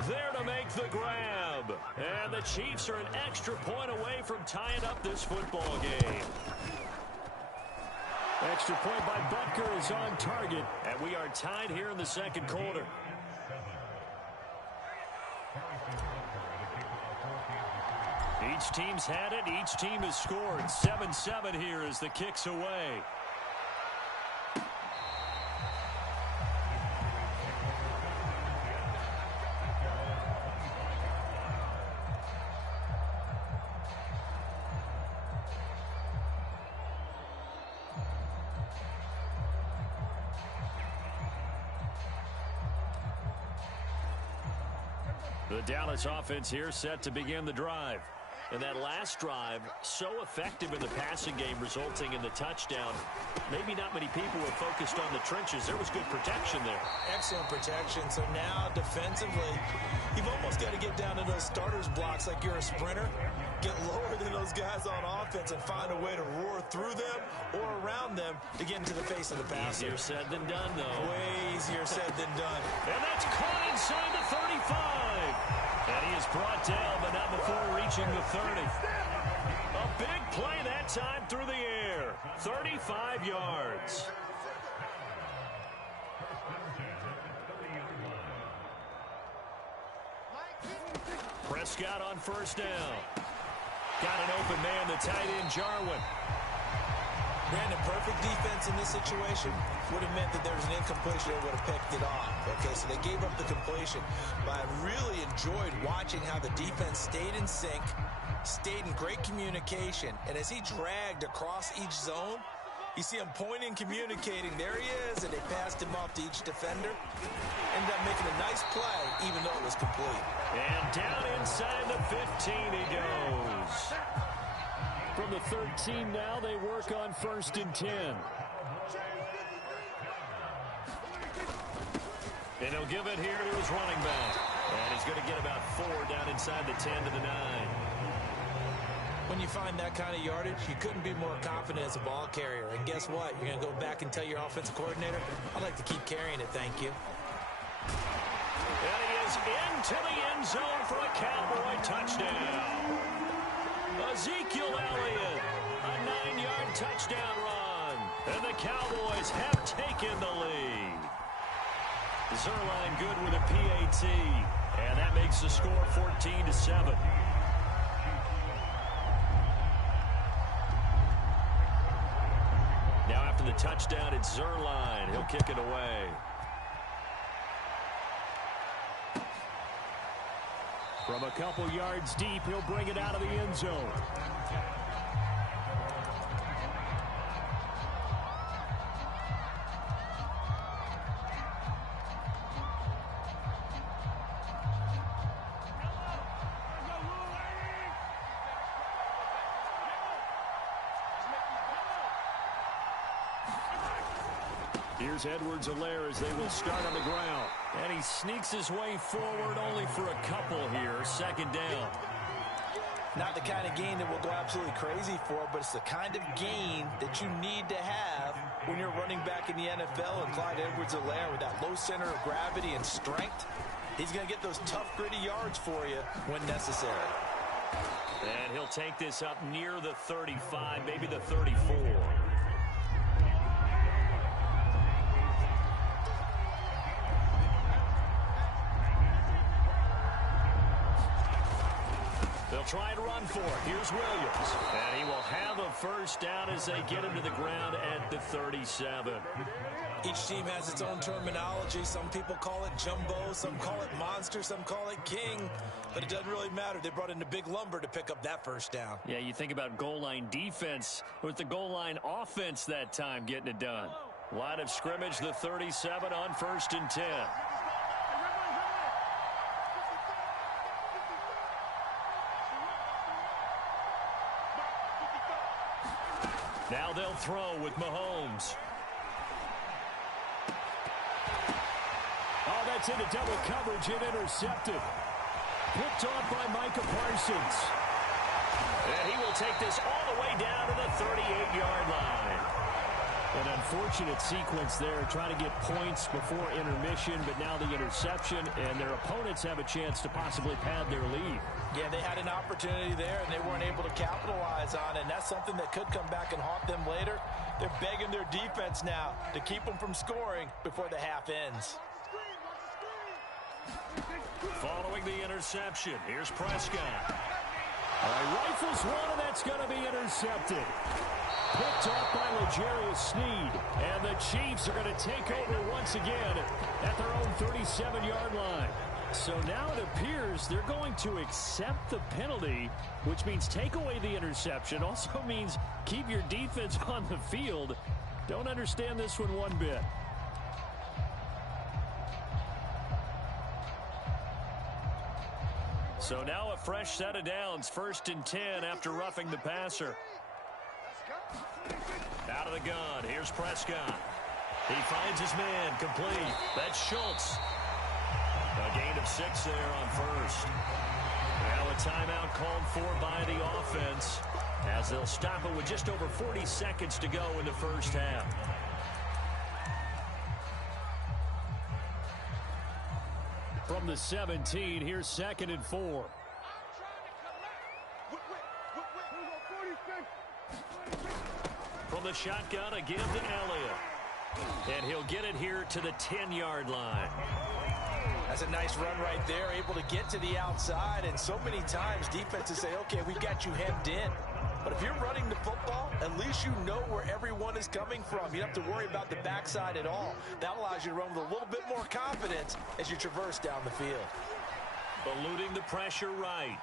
there to make the grab. And the Chiefs are an extra point away from tying up this football game. Extra point by Butker is on target. And we are tied here in the second quarter. Each team's had it. Each team has scored. 7-7 here as the kick's away. The Dallas offense here set to begin the drive. And that last drive, so effective in the passing game, resulting in the touchdown. Maybe not many people were focused on the trenches. There was good protection there. Excellent protection. So now, defensively, you've almost got to get down to those starters blocks like you're a sprinter. Get lower than those guys on offense and find a way to roar through them or around them to get into the face of the passer. Easier said than done, though. Way easier said than done. And that's caught inside the 35. And he is brought down, but not before reaching the 30. A big play that time through the air. 35 yards. Prescott on first down. Got an open man, the tight end, Jarwin. Brandon, perfect defense in this situation would have meant that there was an incompletion. They would have picked it off. Okay, so they gave up the completion. But I really enjoyed watching how the defense stayed in sync, stayed in great communication. And as he dragged across each zone, You see him pointing, communicating. There he is, and they passed him off to each defender. Ended up making a nice play, even though it was complete. And down inside the 15 he goes. From the 13 now, they work on 1st and 10. And he'll give it here to his running back. And he's going to get about 4 down inside the 10 to the 9. When you find that kind of yardage, you couldn't be more confident as a ball carrier. And guess what? You're going to go back and tell your offensive coordinator, I'd like to keep carrying it, thank you. And he is into the end zone for a Cowboy touchdown. Ezekiel Elliott, a 9-yard touchdown run. And the Cowboys have taken the lead. Zerline good with a PAT. And that makes the score 14-7. Now after the touchdown, it's Zerline. He'll kick it away. From a couple yards deep, he'll bring it out of the end zone. Here's Edwards-Helaire as they will start on the ground. And he sneaks his way forward only for a couple here. 2nd down. Not the kind of gain that we'll go absolutely crazy for, but it's the kind of gain that you need to have when you're running back in the NFL. And Clyde Edwards-Helaire, with that low center of gravity and strength, he's going to get those tough, gritty yards for you when necessary. And he'll take this up near the 35, maybe the 34. They'll try and run for it. Here's Williams. And he will have a 1st down as they get him to the ground at the 37. Each team has its own terminology. Some people call it jumbo, some call it monster, some call it king. But it doesn't really matter. They brought in the big lumber to pick up that 1st down. Yeah, you think about goal line defense with the goal line offense that time getting it done. Line of scrimmage, the 37 on 1st and 10. Now they'll throw with Mahomes. Oh, that's into double coverage and intercepted. Picked off by Micah Parsons. And he will take this all the way down to the 38-yard line. An unfortunate sequence there, trying to get points before intermission, but now the interception, and their opponents have a chance to possibly pad their lead. Yeah, they had an opportunity there, and they weren't able to capitalize on it, and that's something that could come back and haunt them later. They're begging their defense now to keep them from scoring before the half ends. Following the interception, here's Prescott. Rifles one, and that's going to be intercepted. Picked off by L'Jarius Sneed. And the Chiefs are going to take over once again at their own 37-yard line. So now it appears they're going to accept the penalty, which means take away the interception. Also means keep your defense on the field. Don't understand this one bit. So now a fresh set of downs, 1st and 10 after roughing the passer. Out of the gun, here's Prescott. He finds his man, complete. That's Schultz. A gain of 6 there on 1st. Now a timeout called for by the offense as they'll stop it with just over 40 seconds to go in the 1st half. From the 17, here's 2nd and 4. From the shotgun, again to Elliott. And he'll get it here to the 10-yard line. That's a nice run right there, able to get to the outside. And so many times defenses say, okay, we've got you hemmed in. But if you're running the football, at least you know where everyone is coming from. You don't have to worry about the backside at all. That allows you to run with a little bit more confidence as you traverse down the field. Eluding the pressure right.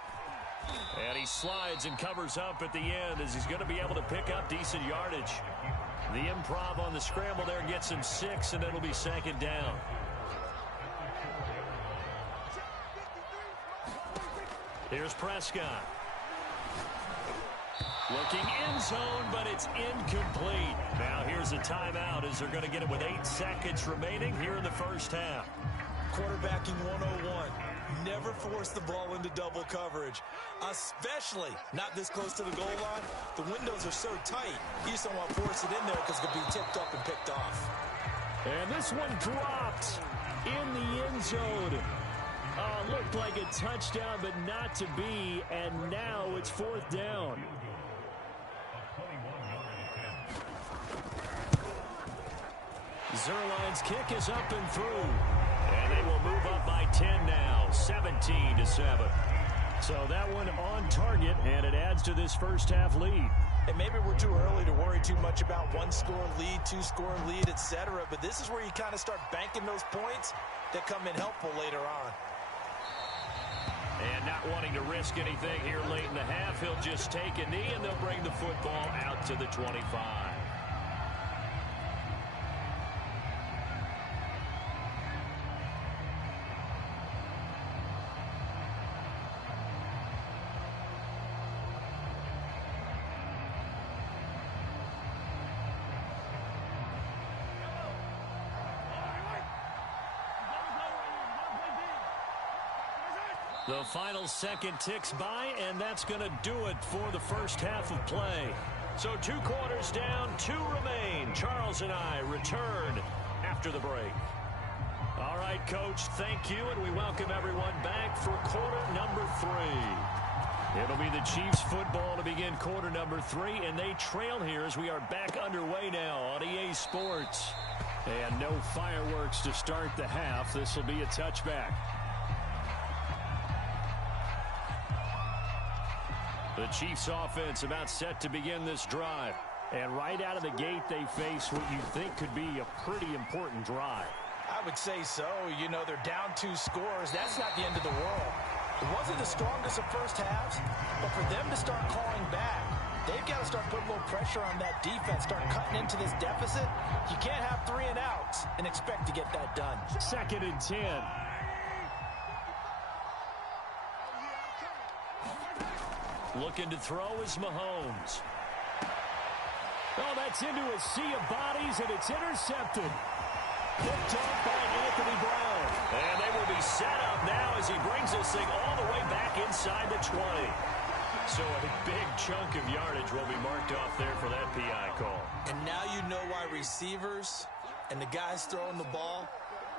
And he slides and covers up at the end as he's going to be able to pick up decent yardage. The improv on the scramble there gets him 6, and it'll be second down. Here's Prescott. Looking end zone, but it's incomplete. Now here's a timeout as they're going to get it with 8 seconds remaining here in the first half. Quarterbacking 101. Never force the ball into double coverage, especially not this close to the goal line. The windows are so tight, you just don't want to force it in there because it could be tipped up and picked off. And this one dropped in the end zone. Looked like a touchdown, but not to be, and now it's 4th down. Zerline's kick is up and through. And they will move up by 10 now, 17-7. So that one on target, and it adds to this first half lead. And maybe we're too early to worry too much about 1-score lead, 2-score lead, etc. But this is where you kind of start banking those points that come in helpful later on. And not wanting to risk anything here late in the half, he'll just take a knee, and they'll bring the football out to the 25. The final second ticks by, and that's going to do it for the first half of play. So 2 quarters down, 2 remain. Charles and I return after the break. All right, Coach, thank you, and we welcome everyone back for quarter number 3. It'll be the Chiefs football to begin quarter number 3, and they trail here as we are back underway now on EA Sports. And no fireworks to start the half. This will be a touchback. The Chiefs offense about set to begin this drive. And right out of the gate, they face what you think could be a pretty important drive. I would say so. You know, they're down 2 scores. That's not the end of the world. It wasn't the strongest of first halves, but for them to start calling back, they've got to start putting a little pressure on that defense, start cutting into this deficit. You can't have 3 and outs and expect to get that done. 2nd and 10. Looking to throw is Mahomes. Oh, that's into a sea of bodies, and it's intercepted. Picked off by Anthony Brown. And they will be set up now as he brings this thing all the way back inside the 20. So a big chunk of yardage will be marked off there for that PI call. And now you know why receivers and the guys throwing the ball,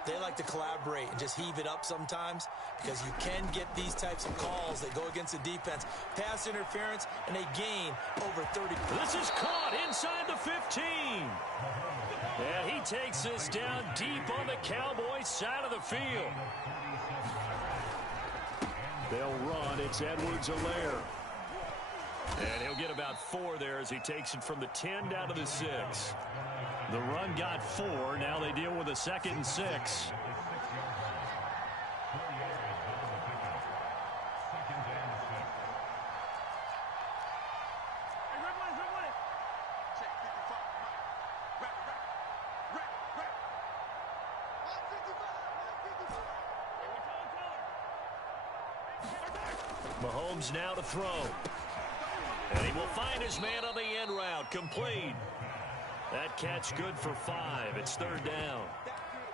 they like to collaborate and just heave it up sometimes, because you can get these types of calls that go against the defense. Pass interference, and they gain over 30. This is caught inside the 15. And he takes this down deep on the Cowboys' side of the field. They'll run. It's Edwards-Helaire. And he'll get about 4 there as he takes it from the 10 down to the 6. The run got 4. Now they deal with a 2nd and 6. Mahomes now to throw. And he will find his man on the end route. Complete. That catch good for 5. It's 3rd down.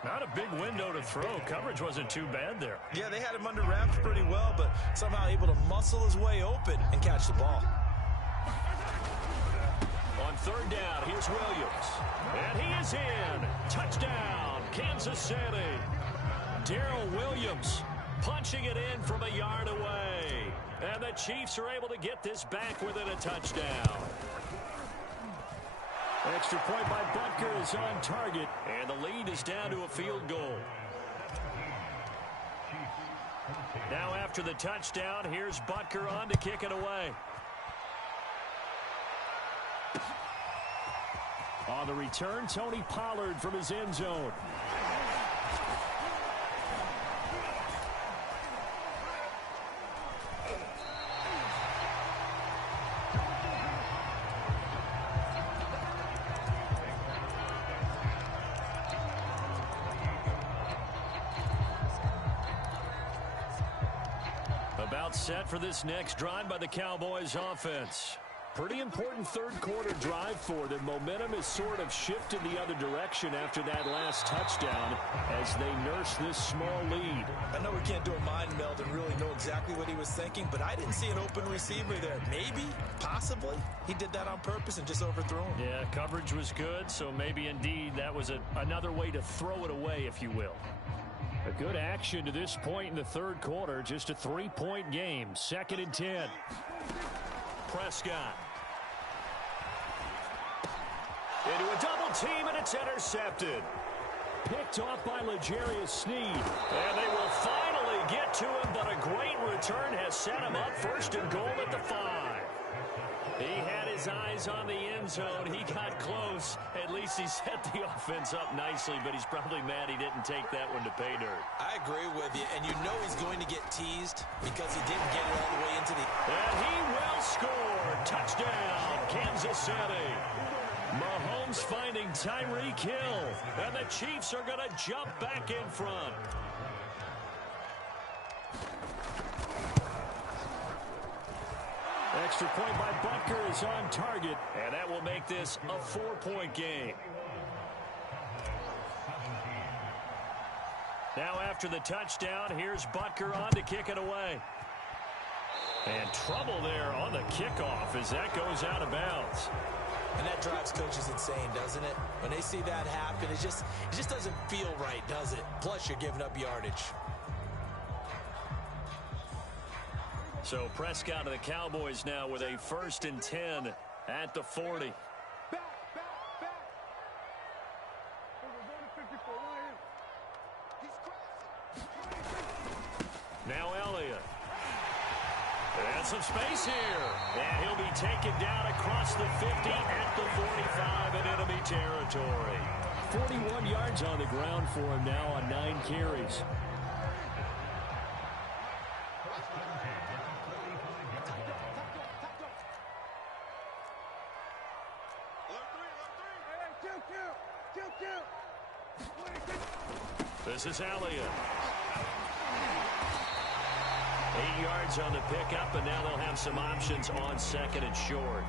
Not a big window to throw. Coverage wasn't too bad there. Yeah, they had him under wraps pretty well, but somehow able to muscle his way open and catch the ball. On 3rd down, here's Williams. And he is in. Touchdown, Kansas City. Darrell Williams punching it in from a yard away. And the Chiefs are able to get this back within a touchdown. Extra point by Butker is on target, and the lead is down to a field goal. Now after the touchdown, here's Butker on to kick it away. On the return, Tony Pollard from his end zone. About set for this next drive by the Cowboys offense. Pretty important third-quarter drive for them. Momentum has sort of shifted the other direction after that last touchdown as they nurse this small lead. I know we can't do a mind meld and really know exactly what he was thinking, but I didn't see an open receiver there. Maybe, possibly, he did that on purpose and just overthrew him. Yeah, coverage was good, so maybe indeed that was another way to throw it away, if you will. A good action to this point in the third quarter. Just a 3-point game. 2nd and 10. Prescott. Into a double team, and it's intercepted. Picked off by L'Jarius Sneed. And they will finally get to him, but a great return has set him up 1st and goal at the 5. He had his eyes on the end zone. He got close. At least he set the offense up nicely, but he's probably mad he didn't take that one to pay dirt. I agree with you, and you know he's going to get teased because he didn't get it all the way into the... And he will score. Touchdown, Kansas City. Mahomes finding Tyreek Hill, and the Chiefs are going to jump back in front. Extra point by Butker is on target, and that will make this a 4-point game. Now after the touchdown, here's Butker on to kick it away. And trouble there on the kickoff as that goes out of bounds. And that drives coaches insane, doesn't it? When they see that happen, it just doesn't feel right, does it? Plus, you're giving up yardage. So Prescott to the Cowboys now with a 1st and 10 at the 40. Now Elliott. And some space here. And he'll be taken down across the 50 at the 45 in enemy territory. 41 yards on the ground for him now on 9 carries. This is Elliott. 8 yards on the pickup, and now they'll have some options on 2nd and short.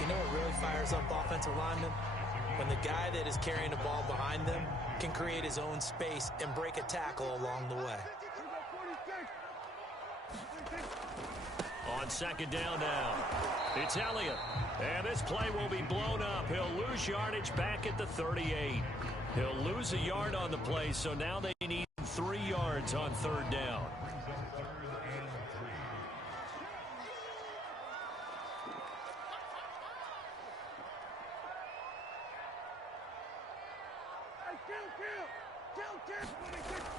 You know what really fires up offensive linemen? When the guy that is carrying the ball behind them can create his own space and break a tackle along the way. On 2nd down now, it's Elliott. And this play will be blown up. He'll lose yardage back at the 38. He'll lose a yard on the play, so now they need 3 yards on 3rd down.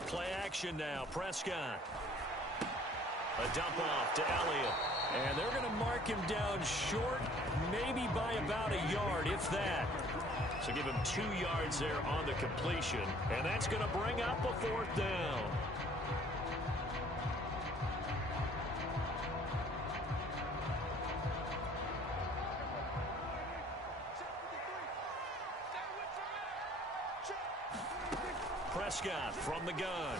Play action now. Prescott. A dump off to Elliott. And they're going to mark him down short, maybe by about a yard, if that. So give him 2 yards there on the completion. And that's going to bring up a 4th down. Prescott from the gun.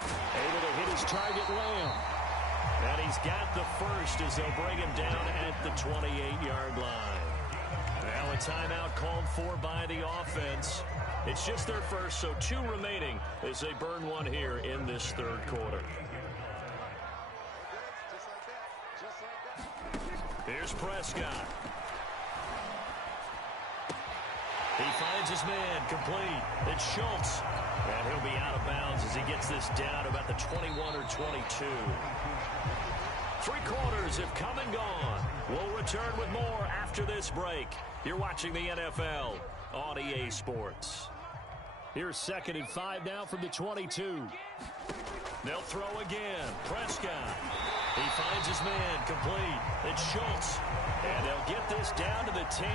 Able to hit his target, Lamb. And he's got the first as they'll bring him down at the 28-yard line. Now a timeout called for by the offense. It's just their first, so 2 remaining as they burn one here in this 3rd quarter. Here's Prescott. He finds his man complete. It's Schultz. And he'll be out of bounds as he gets this down about the 21 or 22. 3 quarters have come and gone. We'll return with more after this break. You're watching the NFL on EA Sports. Here's 2nd and 5 now from the 22. They'll throw again. Prescott. He finds his man complete. It's Schultz. And they'll get this down to the 10.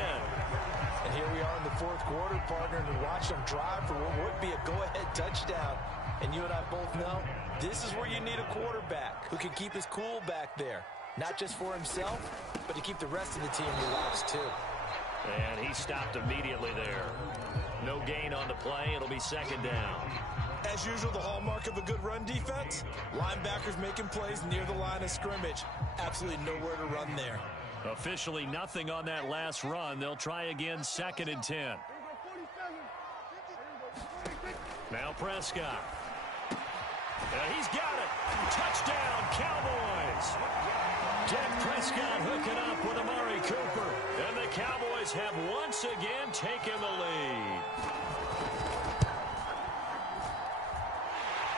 And here we are in the 4th quarter, partner, and watch them drive for what would be a go-ahead touchdown. And you and I both know this is where you need a quarterback who can keep his cool back there. Not just for himself, but to keep the rest of the team relaxed, too. And he stopped immediately there. No gain on the play. It'll be 2nd down. As usual, the hallmark of a good run defense, linebackers making plays near the line of scrimmage. Absolutely nowhere to run there. Officially nothing on that last run. They'll try again, 2nd and 10. Now Prescott. And he's got it. Touchdown, Cowboys. Dak Prescott hooking up with Amari Cooper. And the Cowboys have once again taken the lead.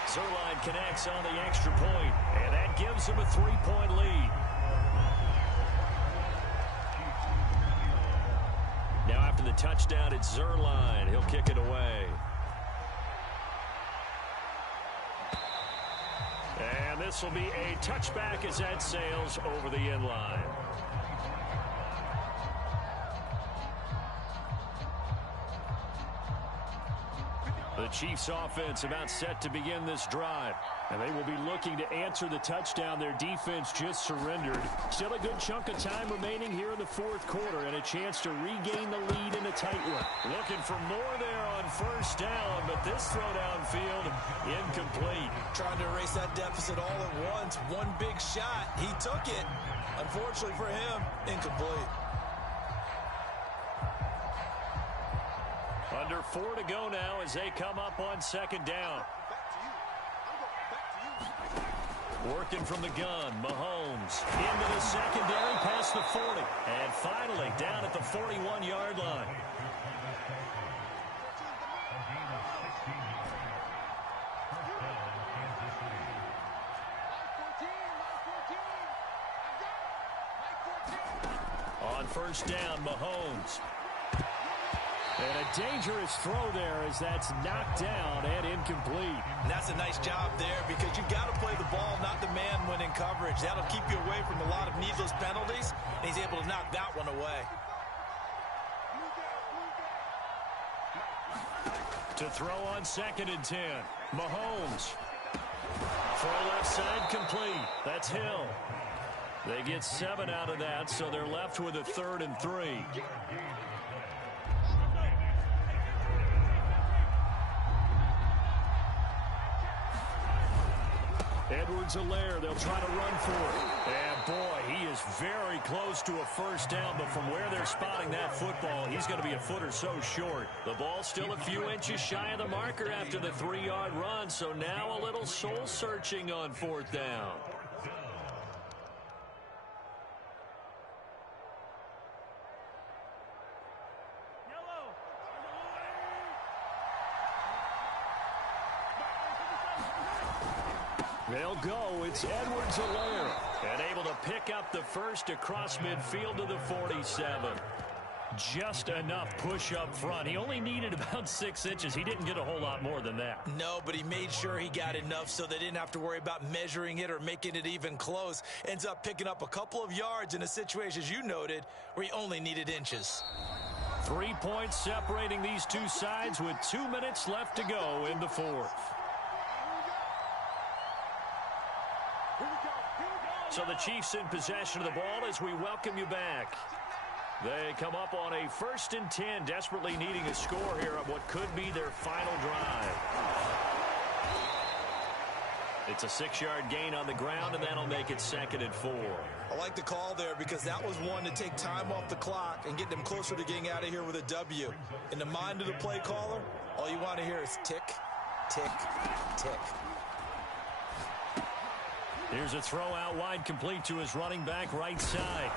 Zerline connects on the extra point, and that gives him a 3-point lead. Now after the touchdown, it's Zerline. He'll kick it away. And this will be a touchback as that sails over the end line. The Chiefs offense about set to begin this drive. And they will be looking to answer the touchdown their defense just surrendered. Still a good chunk of time remaining here in the 4th quarter and a chance to regain the lead in a tight one. Looking for more there on 1st down, but this throw downfield incomplete. Trying to erase that deficit all at once. One big shot. He took it. Unfortunately for him, incomplete. Under 4 to go now as they come up on 2nd down. Working from the gun, Mahomes into the secondary past the 40. And finally down at the 41-yard line. On 1st down, Mahomes. And a dangerous throw there as that's knocked down and incomplete. And that's a nice job there because you've got to play the ball, not the man when in coverage. That'll keep you away from a lot of needless penalties, and he's able to knock that one away. To throw on 2nd and 10. Mahomes. Throw left side complete. That's Hill. They get 7 out of that, so they're left with a 3rd and 3. Edwards-Helaire, they'll try to run for it. And boy, he is very close to a 1st down, but from where they're spotting that football, he's going to be a foot or so short. The ball's still a few inches shy of the marker after the 3-yard run, so now a little soul-searching on 4th down. They'll go. It's Edwards-Helaire. And able to pick up the 1st across midfield to the 47. Just enough push up front. He only needed about 6 inches. He didn't get a whole lot more than that. No, but he made sure he got enough so they didn't have to worry about measuring it or making it even close. Ends up picking up a couple of yards in a situation, as you noted, where he only needed inches. 3 points separating these two sides with 2 minutes left to go in the 4th. So the Chiefs in possession of the ball as we welcome you back. They come up on a 1st and 10, desperately needing a score here on what could be their final drive. It's a 6-yard gain on the ground, and that'll make it 2nd and 4. I like the call there because that was one to take time off the clock and get them closer to getting out of here with a W. In the mind of the play caller, all you want to hear is tick, tick, tick. Here's a throw out wide complete to his running back right side.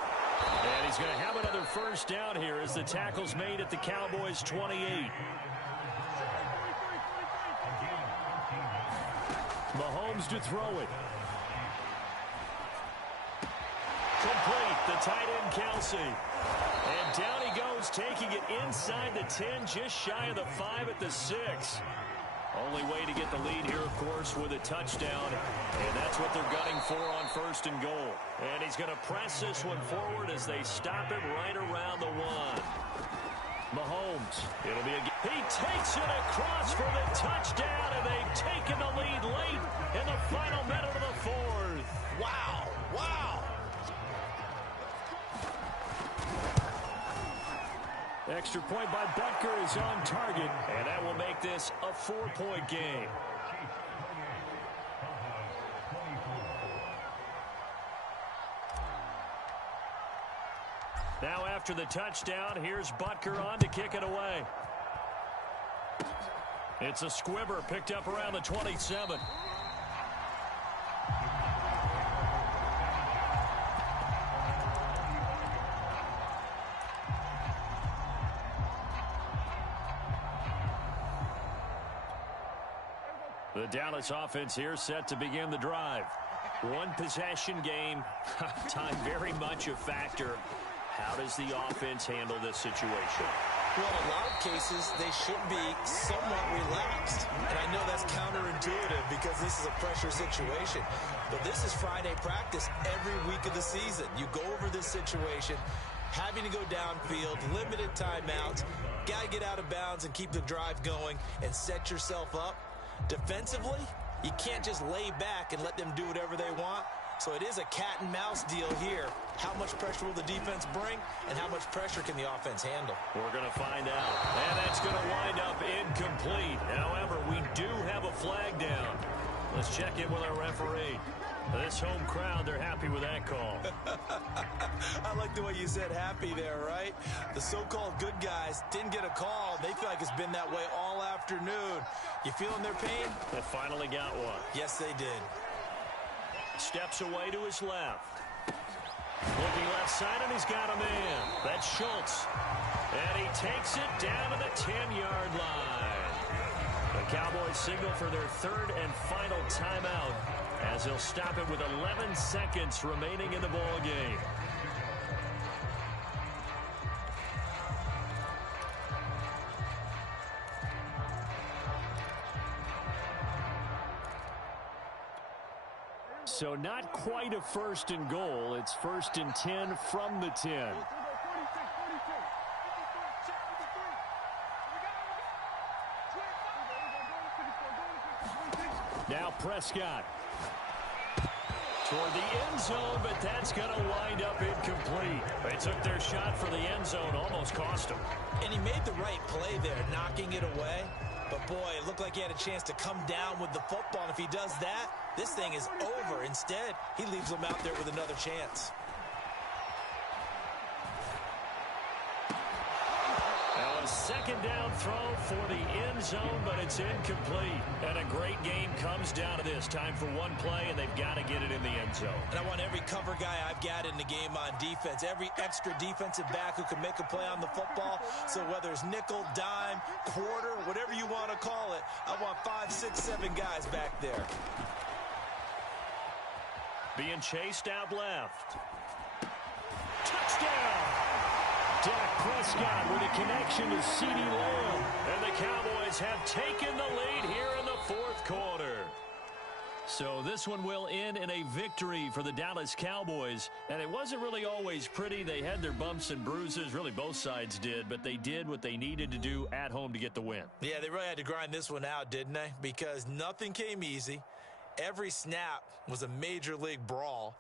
And he's going to have another 1st down here as the tackle's made at the Cowboys' 28. Mahomes to throw it. Complete. The tight end, Kelsey. And down he goes, taking it inside the 10, just shy of the 5 at the 6. Only way to get the lead here, of course, with a touchdown. And that's what they're gunning for on 1st and goal. And he's going to press this one forward as they stop him right around the 1. Mahomes. It'll be he takes it across for the touchdown, and they've taken the lead late in the final minute of the 4th. Wow. Wow. Extra point by Butker is on target, and that will make this a 4-point game. Now after the touchdown, here's Butker on to kick it away. It's a squibber picked up around the 27. The Dallas offense here set to begin the drive. One possession game. Time very much a factor. How does the offense handle this situation? Well, in a lot of cases, they should be somewhat relaxed. And I know that's counterintuitive because this is a pressure situation. But this is Friday practice every week of the season. You go over this situation, having to go downfield, limited timeouts, got to get out of bounds and keep the drive going and set yourself up. Defensively, you can't just lay back and let them do whatever they want. So it is a cat and mouse deal here. How much pressure will the defense bring, and how much pressure can the offense handle? We're going to find out. And that's going to wind up incomplete. However, we do have a flag down. Let's check in with our referee. This home crowd, they're happy with that call. I like the way you said happy there, right? The so-called good guys didn't get a call. They feel like it's been that way all afternoon. You feeling their pain? They finally got one. Yes, they did. Steps away to his left. Looking left side, and he's got a man. That's Schultz. And he takes it down to the 10-yard line. The Cowboys signal for their third and final timeout as he'll stop it with 11 seconds remaining in the ball game. So not quite a first and goal. It's first and 10 from the 10. Now Prescott. Toward the end zone, but that's going to wind up incomplete. They took their shot for the end zone, almost cost him. And he made the right play there, knocking it away. But, boy, it looked like he had a chance to come down with the football. And if he does that, this thing is over. Instead, he leaves him out there with another chance. Now a second down throw for the end zone, but it's incomplete. And a great game comes down to this. Time for one play, and they've got to get it in the end zone. And I want every cover guy I've got in the game on defense, every extra defensive back who can make a play on the football. So whether it's nickel, dime, quarter, whatever you want to call it, I want 5, 6, 7 guys back there. Being chased out left. Touchdown! Dak Prescott with a connection to CeeDee Lamb. And the Cowboys have taken the lead here in the fourth quarter. So this one will end in a victory for the Dallas Cowboys. And it wasn't really always pretty. They had their bumps and bruises. Really, both sides did. But they did what they needed to do at home to get the win. Yeah, they really had to grind this one out, didn't they? Because nothing came easy. Every snap was a major league brawl.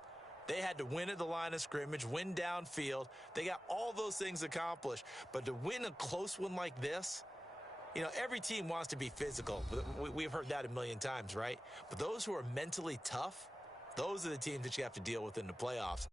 They had to win at the line of scrimmage, win downfield. They got all those things accomplished. But to win a close one like this, you know, every team wants to be physical. We've heard that a million times, right? But those who are mentally tough, those are the teams that you have to deal with in the playoffs.